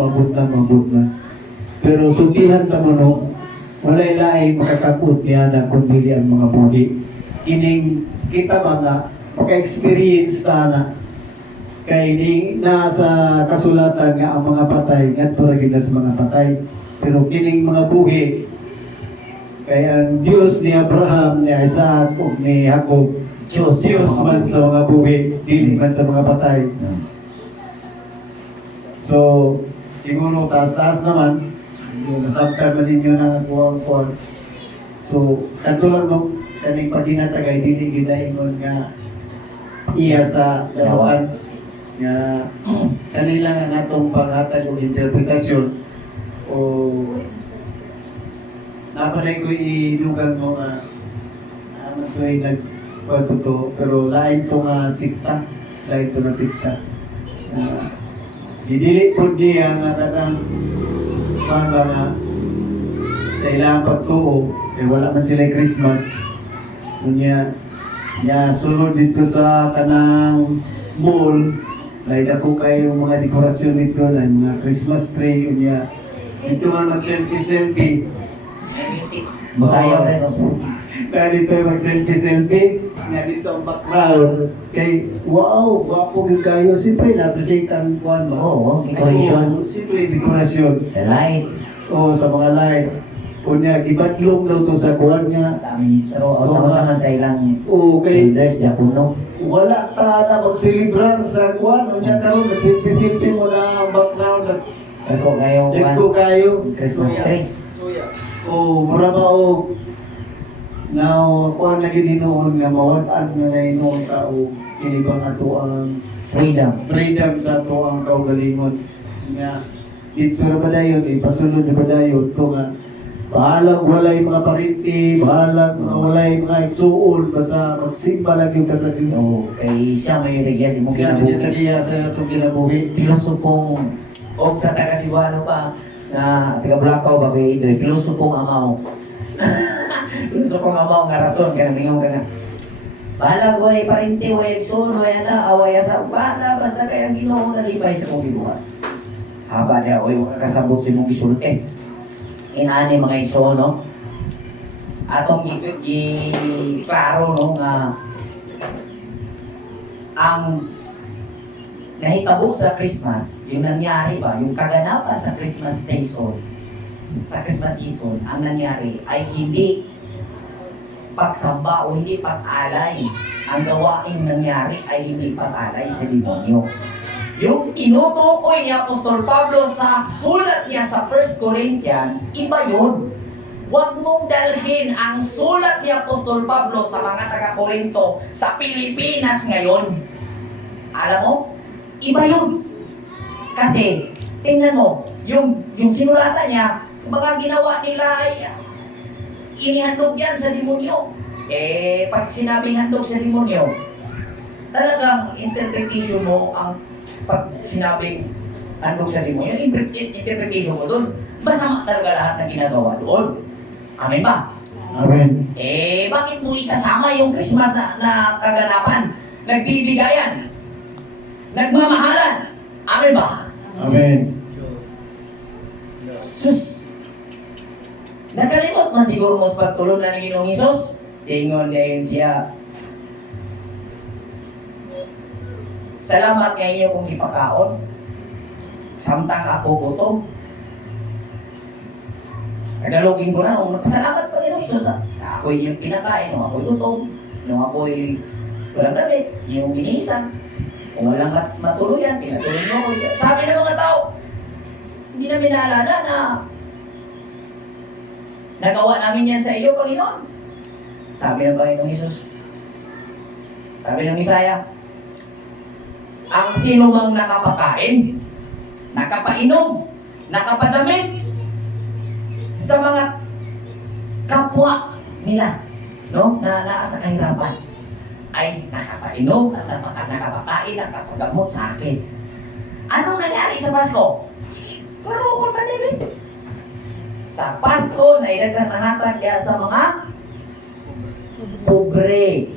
Pero sugihan ta mo no, wala ilay makakaput niya na kundi ang mga buhi. Kining kita ba nga, maka-experience ta na kay ni nasa kasulatan nga ang mga patay ngadto ra gyud sa mga patay pero kining mga buhi kay ang Dios ni Abraham ni Isaac ug ni Jacob Dios man sa mga buhi dili man sa mga patay so siguro taas naman nasabtan man ninyo ng kuwang so kanto lang no kaning paghinatagay dili ginaingon nga iya sa dalawan nga kanila nga natong paghatag o interpretasyon o napanay ko ilugang mo nga naman ko ay nagpagputo pero lain ko nga sikta didili po niya nga kanang banga nga sa ilang pagtuo eh wala man sila Christmas kunya sulod dito sa kanang mall like ako kayo mga dekorasyon nito na mga Christmas tree niya. Ito nga mag-selfie. Masayaw rin. Kaya dito yung mag-selfie. Nga dito ang background. Kay, wow, wapo yung kayo. Siyempre, na-appreciate ang kuhan mo. Oo, decoration. Siyempre, dekorasyon. The lights. Oo, sa mga lights. Kunya, ibatlong daw to sa kuhan niya. Sa ministro. O sama-sama sa ilang Oo, kay elders, Japuno. wala ta na magsilibran sa kuhan. Kunya, karoon, nagsilpi-silpi mo na ang background. Ako kayo Dito kayo. Christmas tree. O, mura ba o na kuhan na gininoon nga mawatan na nainoon ka o kinibang ato ang freedom sa ato ang kaugalingon nga dito na ba dayon, ipasunod na ba dayon ito nga bahalag walay mga parinti, bahalag walay mga igsuon basta magsimba lang yung kasagin. Oo, kay siya may regyas mo Kaya kinabuhi. niya sa itong kinabuhi. Pilosopong og sa taga Cebuano pa na taga Bulacaw ba kay Idoy, pilosopong amaw. Pilosopong amaw nga rason kaya mingaw ka nga. Bahala ko ay parinte, way ekson, way ana, away asa, bahala, basta kaya ang Ginoo na lipay sa mong gibuhat. Haba niya, oy, kasabot sa mong gisulti. Inani mga ekson, no? Atong klaro, no, nga ang nahitabo sa Christmas, yung nangyari ba, yung kaganapan sa Christmas season, ang nangyari ay hindi pagsamba o hindi pag-alay. Ang gawaing nangyari ay hindi pag-alay sa demonyo. Yung tinutukoy ni Apostol Pablo sa sulat niya sa 1 Corinthians, iba yun. Huwag mong dalhin ang sulat ni Apostol Pablo sa mga taga-Korinto sa Pilipinas ngayon. Alam mo, iba yun. Kasi, tingnan mo, yung sinulatan niya, mga ginawa nila ay inihandog yan sa demonyo. Pag sinabing handog sa demonyo, talagang interpretation mo ang pag sinabing handog sa demonyo, interpretation mo doon, masama talaga lahat ng ginagawa doon. Amen ba? Amen. Bakit mo isasama yung Christmas na kaganapan? Nagbibigayan, nagmamahalan. Amen ba? Amen. Sus! Nakalimot man siguro mo sa pagtulog na ng Ginoong Hesus. Tingon din siya. Salamat kay inyo kung ipakaon. Samtang ako gutom. Nagalugin ko na, salamat pa Ginoong Hesus. Ako'y yung pinakain, nung ako'y gutom, nung ako'y walang damit, yung minisa. Kung walang matuluyan, pinatuloy mo ko. Sabi ng mga tao, hindi namin naalala na nagawa namin yan sa iyo, Panginoon. Sabi ng Panginoong Hesus. Sabi ng Isaya, ang sino mang nakapakain, nakapainom, nakapadamit sa mga kapwa nila, no? Na nasa kahirapan, ay nakapainom, nakapakain, nakapagamot sa akin. Anong nangyari sa Pasko? Parukol pa David. Sa Pasko na inaghahatag kaya sa mga pobre.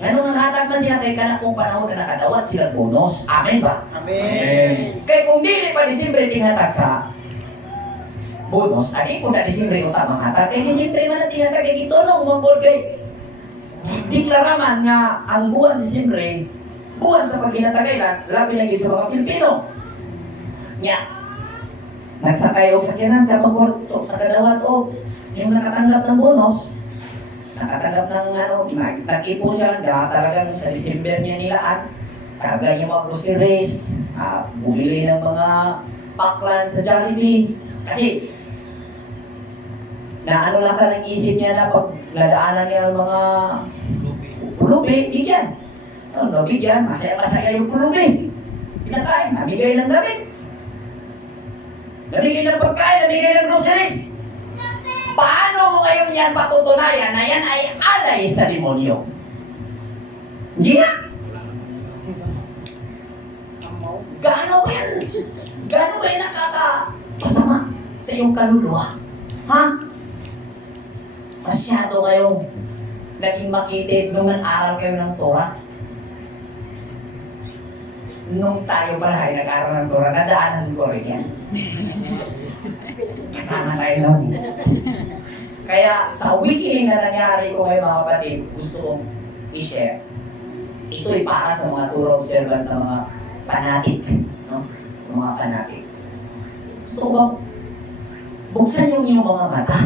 Ngayon nanghatag na siya kay kanakong panahon na nakadawat sila bonus. Amen ba? Amen. Kaya kung di pa Disyembre tinghatag sa bonus, adi po na Disyembre o tamang hatag. Kay Disyembre man ang tinghatag kay gitulong umambol kay diklaraman nga ang buwan Disyembre, buwan sa paghinatagay labi lang yun sa mga Pilipino. Nya, nagsakay o sakyanan, kapag nakadawat o yung nakatanggap ng bonus, nakatanggap ng nag-ipo siya, talagang sa December niya nilaan, karga niya mga groceries, bumili ng mga paklan sa Jollibee. Kasi, na ano lang ka ng isip niya na pag nadaanan niya ng mga pulubi, bigyan. Nabigyan, masaya-masaya yung pulubi. Pinakain, nabigay ng damit. Nabigay ng pagkain, nabigay ng groceries. Paano mo ngayon yan patutunayan na yan ay alay sa demonyo? Hindi na. Gaano ba yan? Gaano ba yan nakakapasama sa iyong kaluluwa? Ha? Masyado kayong naging makitid nung nag-aral kayo ng Torah. Nung tayo pala ay nag-aral ng Torah, nadaanan ko rin yan. Kasama tayo nun. Kaya sa awakening na nangyari ko kayo mga kapatid, gusto kong i-share. Ito'y para sa mga Torah observant na mga fanatic. No? Mga fanatic. Gusto ko bang buksan niyo yung mga mata.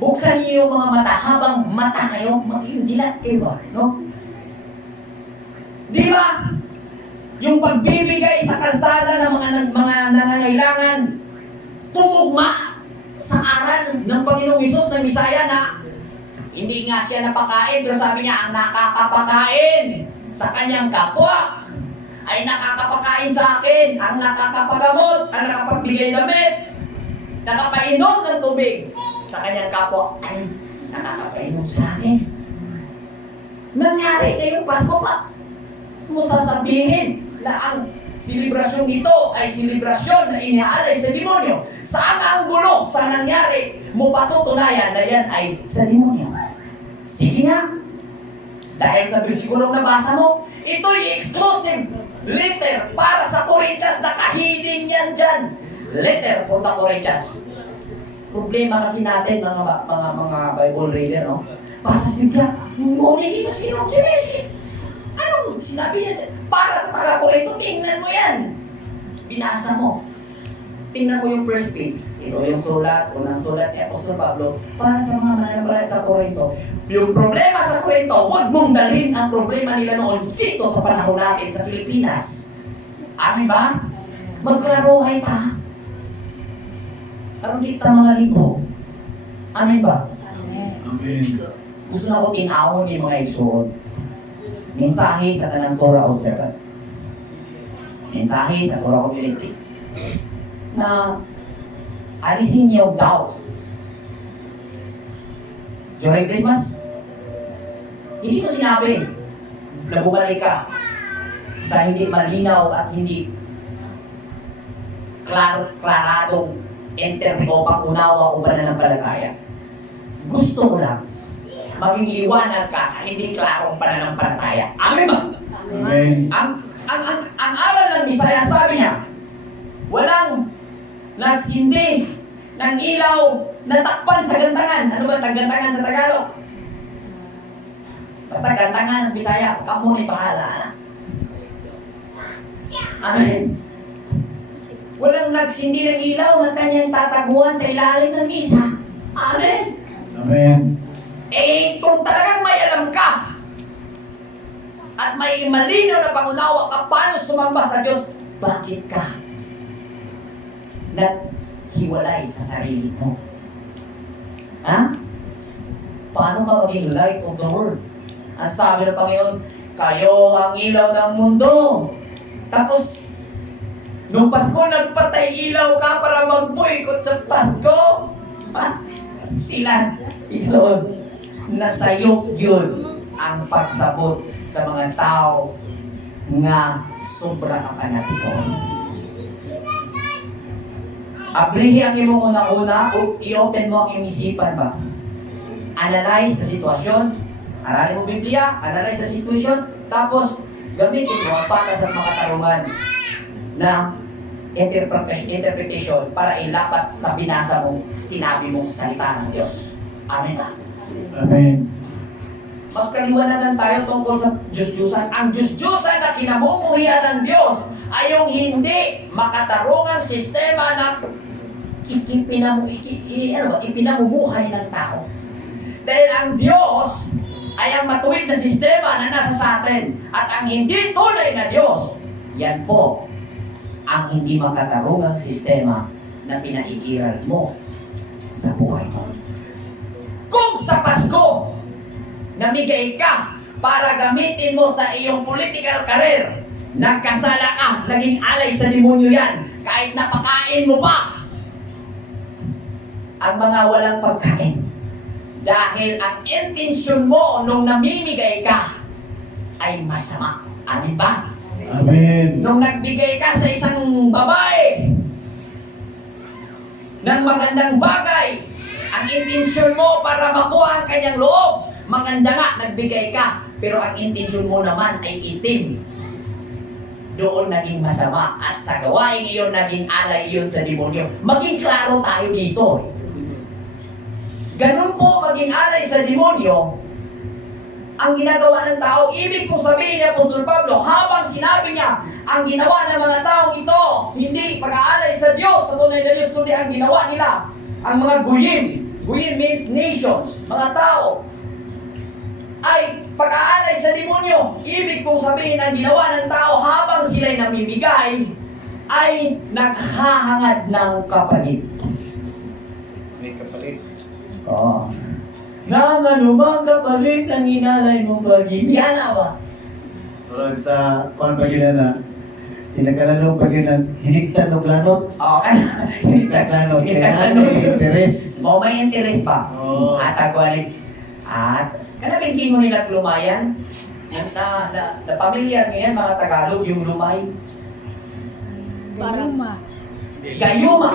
Buksan niyo yung mga mata habang mata kayo, mag-indilat kayo ba? No? Di ba? Yung pagbibigay sa kalsada ng mga nangangailangan, tumugma sa aral ng Panginoong Hesus na Misaya na hindi nga siya napakain, pero sabi niya, ang nakakapakain sa kanyang kapwa ay nakakapakain sa akin, ang nakakapagamot, ang nakapagbigay damit, nakapainom ng tubig sa kanyang kapwa ay nakakapainom sa akin. Nangyari ngayong Pasko pa. Mo sasabihin na ang selebrasyon nito ay selebrasyon na iniaalay sa demonyo. Saan ang gulo sa nangyari mo patutunayan na yan ay sa demonyo? Sige nga. Dahil sa bersikulong nabasa mo, ito'y exclusive letter para sa Corinthians. Nakahiding yan dyan. Letter for the Corinthians. Problema kasi natin mga Bible reader, no? Basa sa Biblia, hindi mo sinong si Messi. Anong sinabi niya? Para sa taga-Korinto, tingnan mo yan. Binasa mo. Tingnan mo yung first page. Ito yung unang sulat ni Apostol Pablo para sa mga mananampalataya sa Corinto. Yung problema sa Corinto, huwag mong dalhin ang problema nila noon dito sa panahon natin sa Pilipinas. Amin ba? Magklaruhay ta. Aron kita mga libo. Amin ba? Amen. Gusto na ko tinawon ni mga igsoon. Mensahe sa tanang Torah observant. Mensahe sa Torah community. Na alisin niyo doubt. During Christmas, hindi mo sinabi na bumalik ka sa hindi malinaw at hindi klaradong interview o pangunawa o pananampalataya. Gusto ko lang maging liwanag ka sa hindi klarong pananampalataya. Amen ba? Amen. Ang aral ng Bisaya, sabi niya, walang nagsindi ng ilaw na takpan sa gantangan. Ano ba gantangan sa Tagalog? Basta gantangan sa Bisaya, kamu ni bahala na. Amen. Walang nagsindi ng ilaw na kanyang tataguan sa ilalim ng misa. Amen. Amen. Eh, kung talagang may alam ka at may malinaw na pangunawa ka paano sumamba sa Diyos, bakit ka naghiwalay sa sarili mo? Ha? Paano ka maging light of the world? Ang sabi ng Panginoon, kayo ang ilaw ng mundo. Tapos, nung Pasko, nagpatay ilaw ka para mag-boycott sa Pasko? Ha? Pastilan. Isoon, nasayok yun ang pagsabot sa mga tao nga sobra ka panatiko. Ablihi ang imong una-una, i-open mo ang iyong isipan ba? Analyze the sitwasyon, aralin mo Biblia, analyze the situation, tapos gamitin mo ang patas at mga tarungan na interpretation para ilapat sa binasa mo, sinabi mong salita ng Diyos. Amen ba? Amen. Magkaliwanagan tayo tungkol sa Diyos-Diyusan. Ang Diyos-Diyusan na kinamumuhian ng Diyos ay yung hindi makatarungang sistema na ipinamumuhay ng tao. Dahil ang Diyos ay ang matuwid na sistema na nasa sa atin. At ang hindi tunay na Diyos, yan po ang hindi makatarungang sistema na pinaiiral mo sa buhay mo. Kung sa Pasko, namigay ka para gamitin mo sa iyong political career, nagkasala ka, naging alay sa demonyo yan, kahit napakain mo pa ang mga walang pagkain. Dahil ang intensyon mo nung namimigay ka ay masama. Amin ba? Amen. Nung nagbigay ka sa isang babae ng magandang bagay, ang intensyon mo para makuha ang kanyang loob, maganda nga, nagbigay ka. Pero ang intensyon mo naman ay itim. Doon naging masama. At sa gawain iyon, naging alay iyon sa demonyo. Maging klaro tayo dito. Ganun po maging alay sa demonyo ang ginagawa ng tao. Ibig pong sabihin ni Apostol Pablo, habang sinabi niya, ang ginawa ng mga taong ito, hindi pag-aalay sa Diyos, sa tunay na Diyos, kundi ang ginawa nila, ang mga guyim. Guyim means nations, mga tao, ay pag-aalay sa demonyo. Ibig pong sabihin, ang ginawa ng tao habang sila'y namimigay, ay naghahangad ng kapalit. May kapalit. Oo. Nang anumang kapalit ng inalay mong pag-ibig. Yan na ba? Tulad sa kung pa yun na tinagalalong pag yun na hiniktan ng lanot. Okay. Hiniktan lanot. Kaya ano yung interes? O may interest pa. Oo. At ako at kanabingkin mo nila lumayan. Na pamilyar ngayon mga Tagalog, yung lumay. Gayuma. Gayuma.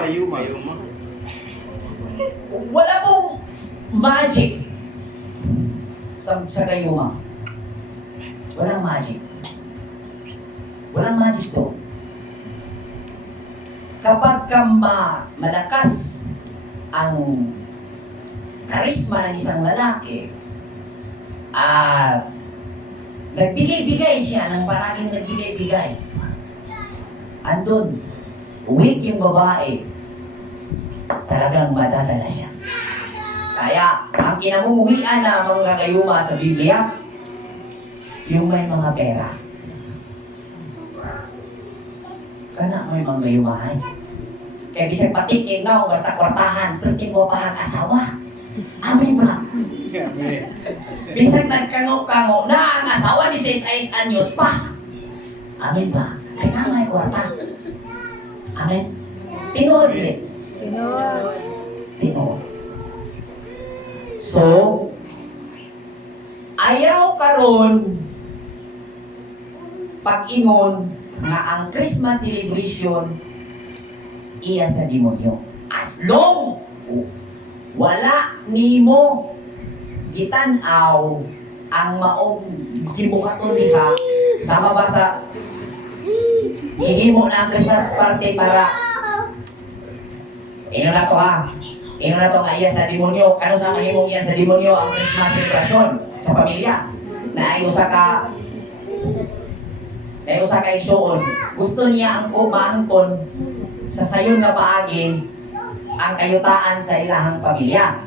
Wala pong magic sa gayuma. Walang magic. Walang magic to. Kapag ka malakas ang karisma ng isang lalaki, nagbigay-bigay siya ng paranging nagbigay-bigay. Andun, weak yung babae, talagang madadala siya. Kaya, ang kinamumuhian na mga gayuma sa Biblia, yung may mga pera. Kana may mga gayumahan. Kaya bisag patikin na o basta kwartahan, perting mo pa ang asawa. Amin ba? Bisag nagkango-kango na ang asawa ni 6 anyos pa. Amin ba? Ay na may kwarta. Amin? Tinood ulit. Tinood. So, ayaw karon pag-ingon nga ang Christmas celebration iya sa demonyo. As long wala nimo gitanaw ang maong gibukaton niha sama ba sa gihimo na ang Christmas party para ino na to ha. Ino na to nga iya sa demonyo. Ano sa mahimong iya sa demonyo ang Christmas celebration sa pamilya? Na usa ka isuon. Gusto niya ang maangkon sa sayon nga paagi ang kayutaan sa ilahang pamilya.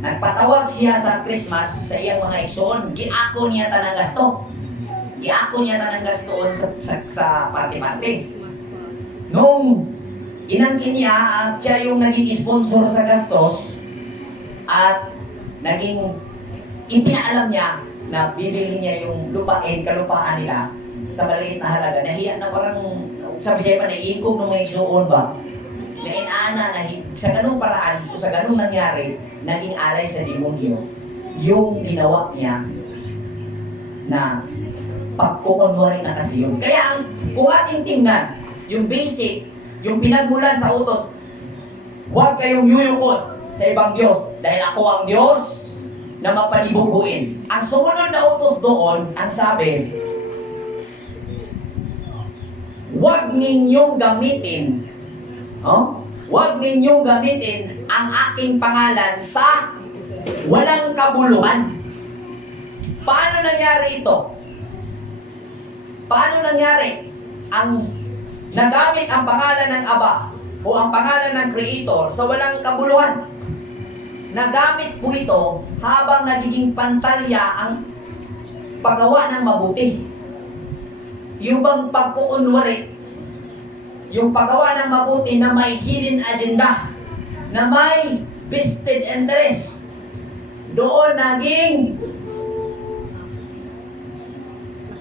Nagpatawag siya sa Christmas sa iyang mga isuon. Giako niya tanang gasto. Giako niya tanang gastoon sa party-party. Nung inangkin niya at siya yung naging sponsor sa gastos at naging ipinaalam niya na bibili niya yung kalupaan nila sa maliit na halaga. Nahiya na parang sabi siya pa naiikog ng mga isuon ba? Na inaana na sa ganung paraan o sa ganung nangyari naging alay sa demonyo yung ginawa niya na pagkukunwari na kasi yun. Kaya kung ating tingnan yung basic, yung pinagmulan sa utos, huwag kayong yuyukot sa ibang Diyos dahil ako ang Diyos na mapanibuguin. Ang sumunod na utos doon, ang sabi, huwag ninyong gamitin, huwag ninyong gamitin ang aking pangalan sa walang kabuluhan. Paano nangyari ito? Paano nangyari ang nagamit ang pangalan ng Aba o ang pangalan ng Creator sa walang kabuluhan? Nagamit po ito habang nagiging pantalya ang paggawa ng mabuti. Yung bang pagkukunwari, yung paggawa ng mabuti na may hidden agenda, na may vested interest, doon naging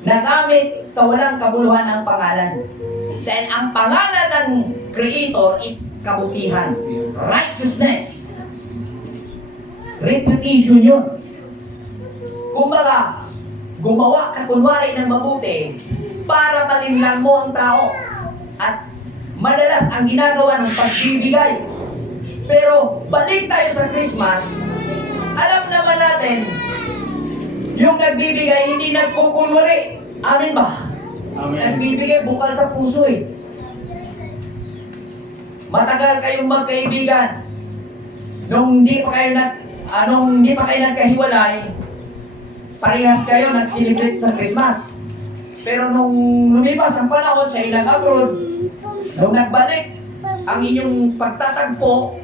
nagamit sa walang kabuluhan ng pangalan. Dahil ang pangalan ng Creator is kabutihan, righteousness, reputation yun. Kumbaga, gumawa ka kunwari ng mabuti para malinlang mo ang tao. At madalas ang ginagawa ng pagbibigay. Pero balik tayo sa Christmas, alam naman natin, yung nagbibigay hindi nagkukunwari. Amin ba? Amen. Nagbibigay bukal sa puso eh. Matagal kayong magkaibigan. Nung hindi pa kayo nagkahiwalay, parehas kayo nag-celebrate sa Christmas. Pero nung lumipas ang panahon sa ilang abroad, nung nagbalik ang inyong pagtatagpo,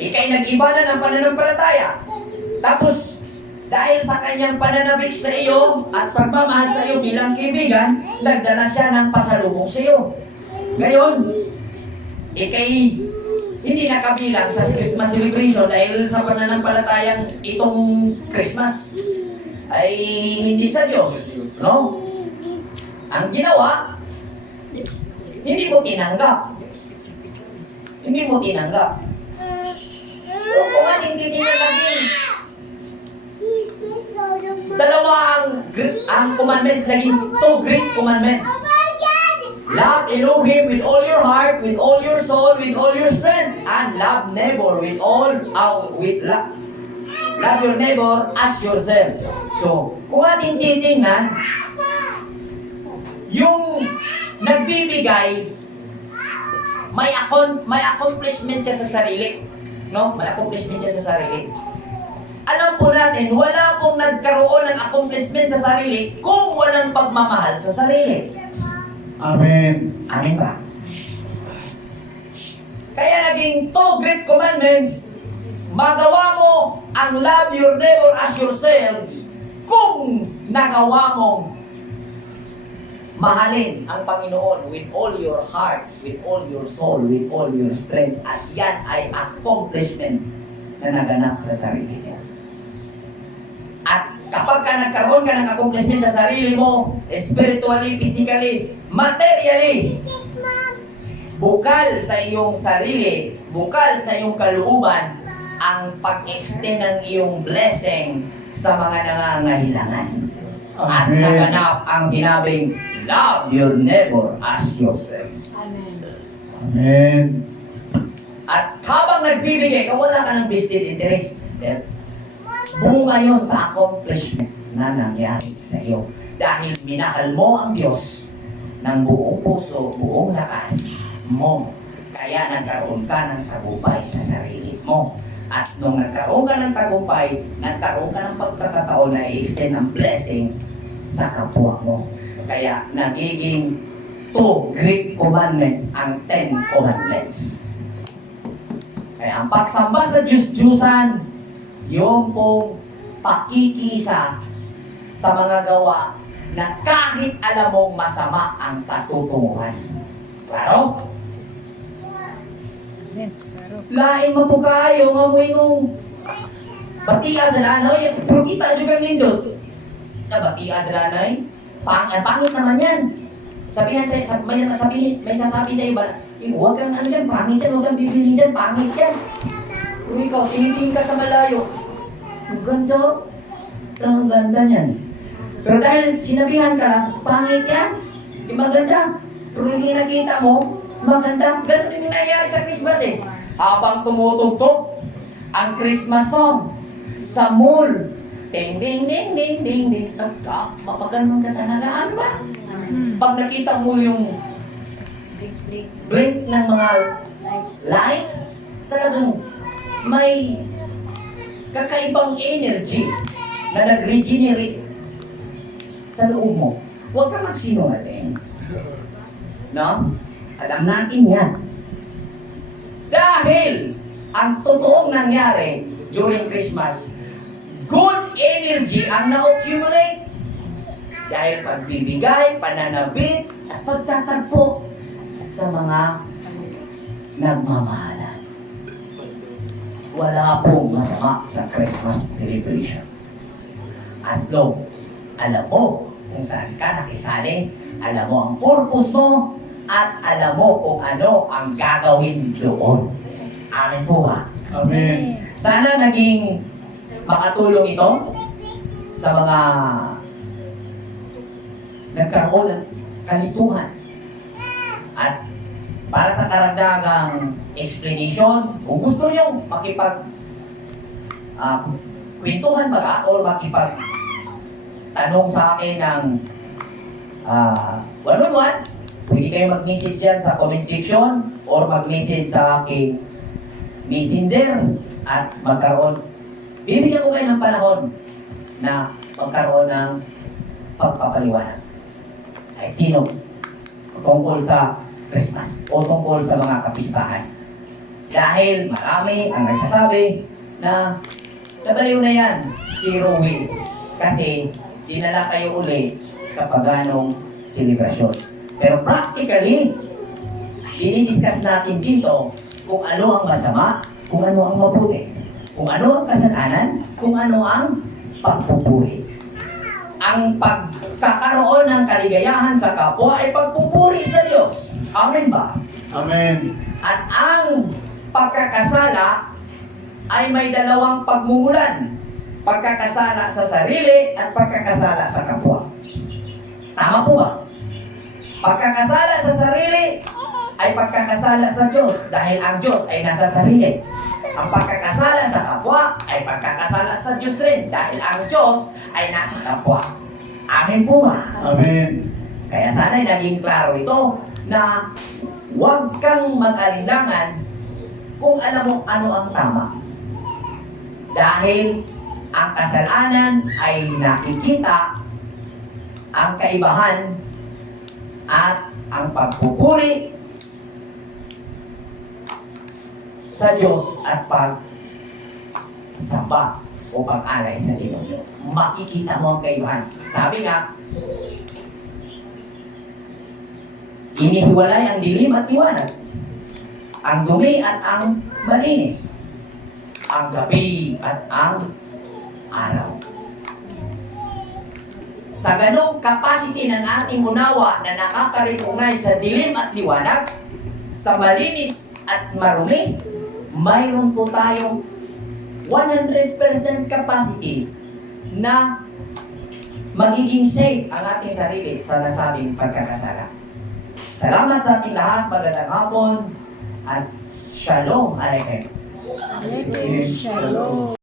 ikay nag-iba na ng pananampalataya. Tapos, dahil sa kanyang pananabik sa iyo at pagmamahal sa iyo bilang kaibigan, nagdala siya ng pasalubong sa iyo. Ngayon, ikay hindi nakabilang sa Christmas celebration dahil sa pananampalatayang itong Christmas ay hindi sa Diyos, no? Ang ginawa, hindi mo tinanggap. Hindi mo tinanggap. So, kung ating titingnan natin, dalawa ang commandments, naging two great commandments. Love Elohim with all your heart, with all your soul, with all your strength, and love neighbor with all love your neighbor as yourself. So, kung ating titingnan, yung nagbibigay, may accomplishment siya sa sarili. No? May accomplishment siya sa sarili. Alam po natin, wala pong nagkaroon ng accomplishment sa sarili kung walang pagmamahal sa sarili. Amen. Amin ba? Kaya naging two great commandments, magawa mo ang love your neighbor as yourselves kung nagawa mong mahalin ang Panginoon with all your heart, with all your soul, with all your strength. At yan ay accomplishment na naganap sa sarili niya. At kapag ka nagkaroon ka ng accomplishment sa sarili mo, spiritually, physically, materially, bukal sa iyong sarili, bukal sa iyong kalooban, ang pag-extend ng iyong blessing sa mga nangangailangan. At Amen. naganap ang sinabing, love your neighbor as yourselves. Amen. At habang nagbibigay ka, wala ka ng vested interest. Bunga yun sa accomplishment na nangyari sa iyo. Dahil minahal mo ang Diyos ng buong puso, buong lakas mo. Kaya nagkaroon ka ng tagumpay sa sarili mo. At nung nagkaroon ka ng tagumpay, nagkaroon ka ng pagkakataon na i-extend ang blessing sa kapwa mo. Kaya nagiging 2 great commandments ang 10 commandments. Kaya ang pagsamba sa Diyos-Diyusan, yung pong pakikisa sa mga gawa na kahit alam mong masama ang patutunguhan. Klaro? Lain mo po kayo, ngamoy nung batia sa lanay, pero kita juga nindot. Na batia sa lanay, pangit naman yan. Sabihan sa, may sasabi sa iba, huwag kang ano dyan, pangit yan, huwag kang bibili dyan, pangit yan. Pero ikaw, tinitingin ka sa malayo. Ang ganda. Ang ganda niyan. Pero dahil sinabihan ka na, pangit yan, di maganda. Pero hindi nakita mo, maganda. Ganun din yung nangyayari sa Christmas eh. Habang tumutugtog ang Christmas song sa mall, ding ding ding ding ding ding, mapaganon ka talaga. Ano ba? Pag nakita mo yung blink ng mga lights, talagang may kakaibang energy na nag-regenerate sa loob mo. Huwag ka magsinungaling. No? Alam natin yan. Dahil ang totoong nangyari during Christmas, good energy ang na-accumulate. Dahil pagbibigay, pananabit, at pagtatagpo sa mga nagmamahalan. Wala pong masama sa Christmas celebration. As long, alam mo kung saan ka nakisali, alam mo ang purpose mo, at alam mo kung ano ang gagawin doon. Amen po ba? Amen. Sana naging makatulong ito sa mga nagkaroon ng kalituhan. At para sa karagdagang explanation, kung gusto nyo kwentuhan ba or tanong sa akin ng one-on-one, pwede kayo mag-message dyan sa comment section or mag-message sa aking messenger at bibigyan ko kayo ng panahon na magkaroon ng pagpapaliwanag. Kahit sino, tungkol sa Christmas o tungkol sa mga kapistahan. Dahil marami ang nagsasabi na nabaliw na yan, zero will. Kasi dinala kayo uli sa paganong selebrasyon. Pero practically, dinidiscuss natin dito kung ano ang masama, kung ano ang mabuti, kung ano ang kasalanan, kung ano ang pagpupuri. Ang pagkakaroon ng kaligayahan sa kapwa ay pagpupuri sa Diyos. Amen ba? Amen. At ang pagkakasala ay may dalawang pagmumulan. Pagkakasala sa sarili at pagkakasala sa kapwa. Tama po ba? Pagkakasala sa sarili ay pagkakasala sa Diyos dahil ang Diyos ay nasa sarili. Ang pagkakasala sa kapwa ay pagkakasala sa Diyos rin dahil ang Diyos ay nasa kapwa. Amen po ba? Amen. Kaya sana'y naging klaro ito na huwag kang mag-alinlangan kung alam mo ano ang tama. Dahil ang kasalanan ay nakikita, ang kaibahan at ang pagpupuri sa Diyos at pagsamba o pag-alay sa Diyos. Makikita mo ang kaibahan. Sabi nga, inihiwalay ang dilim at liwanag, ang dumi at ang malinis, ang gabi at ang araw. Sa ganong capacity ng ating unawa na nakaka-recognize sa dilim at liwanag, sa malinis at marumi, mayroon po tayong 100% capacity na magiging safe ang ating sarili sa nasabing pagkakasala. Salamat sa ating lahat, magandang hapon, at Shalom Aleichem. Shalom.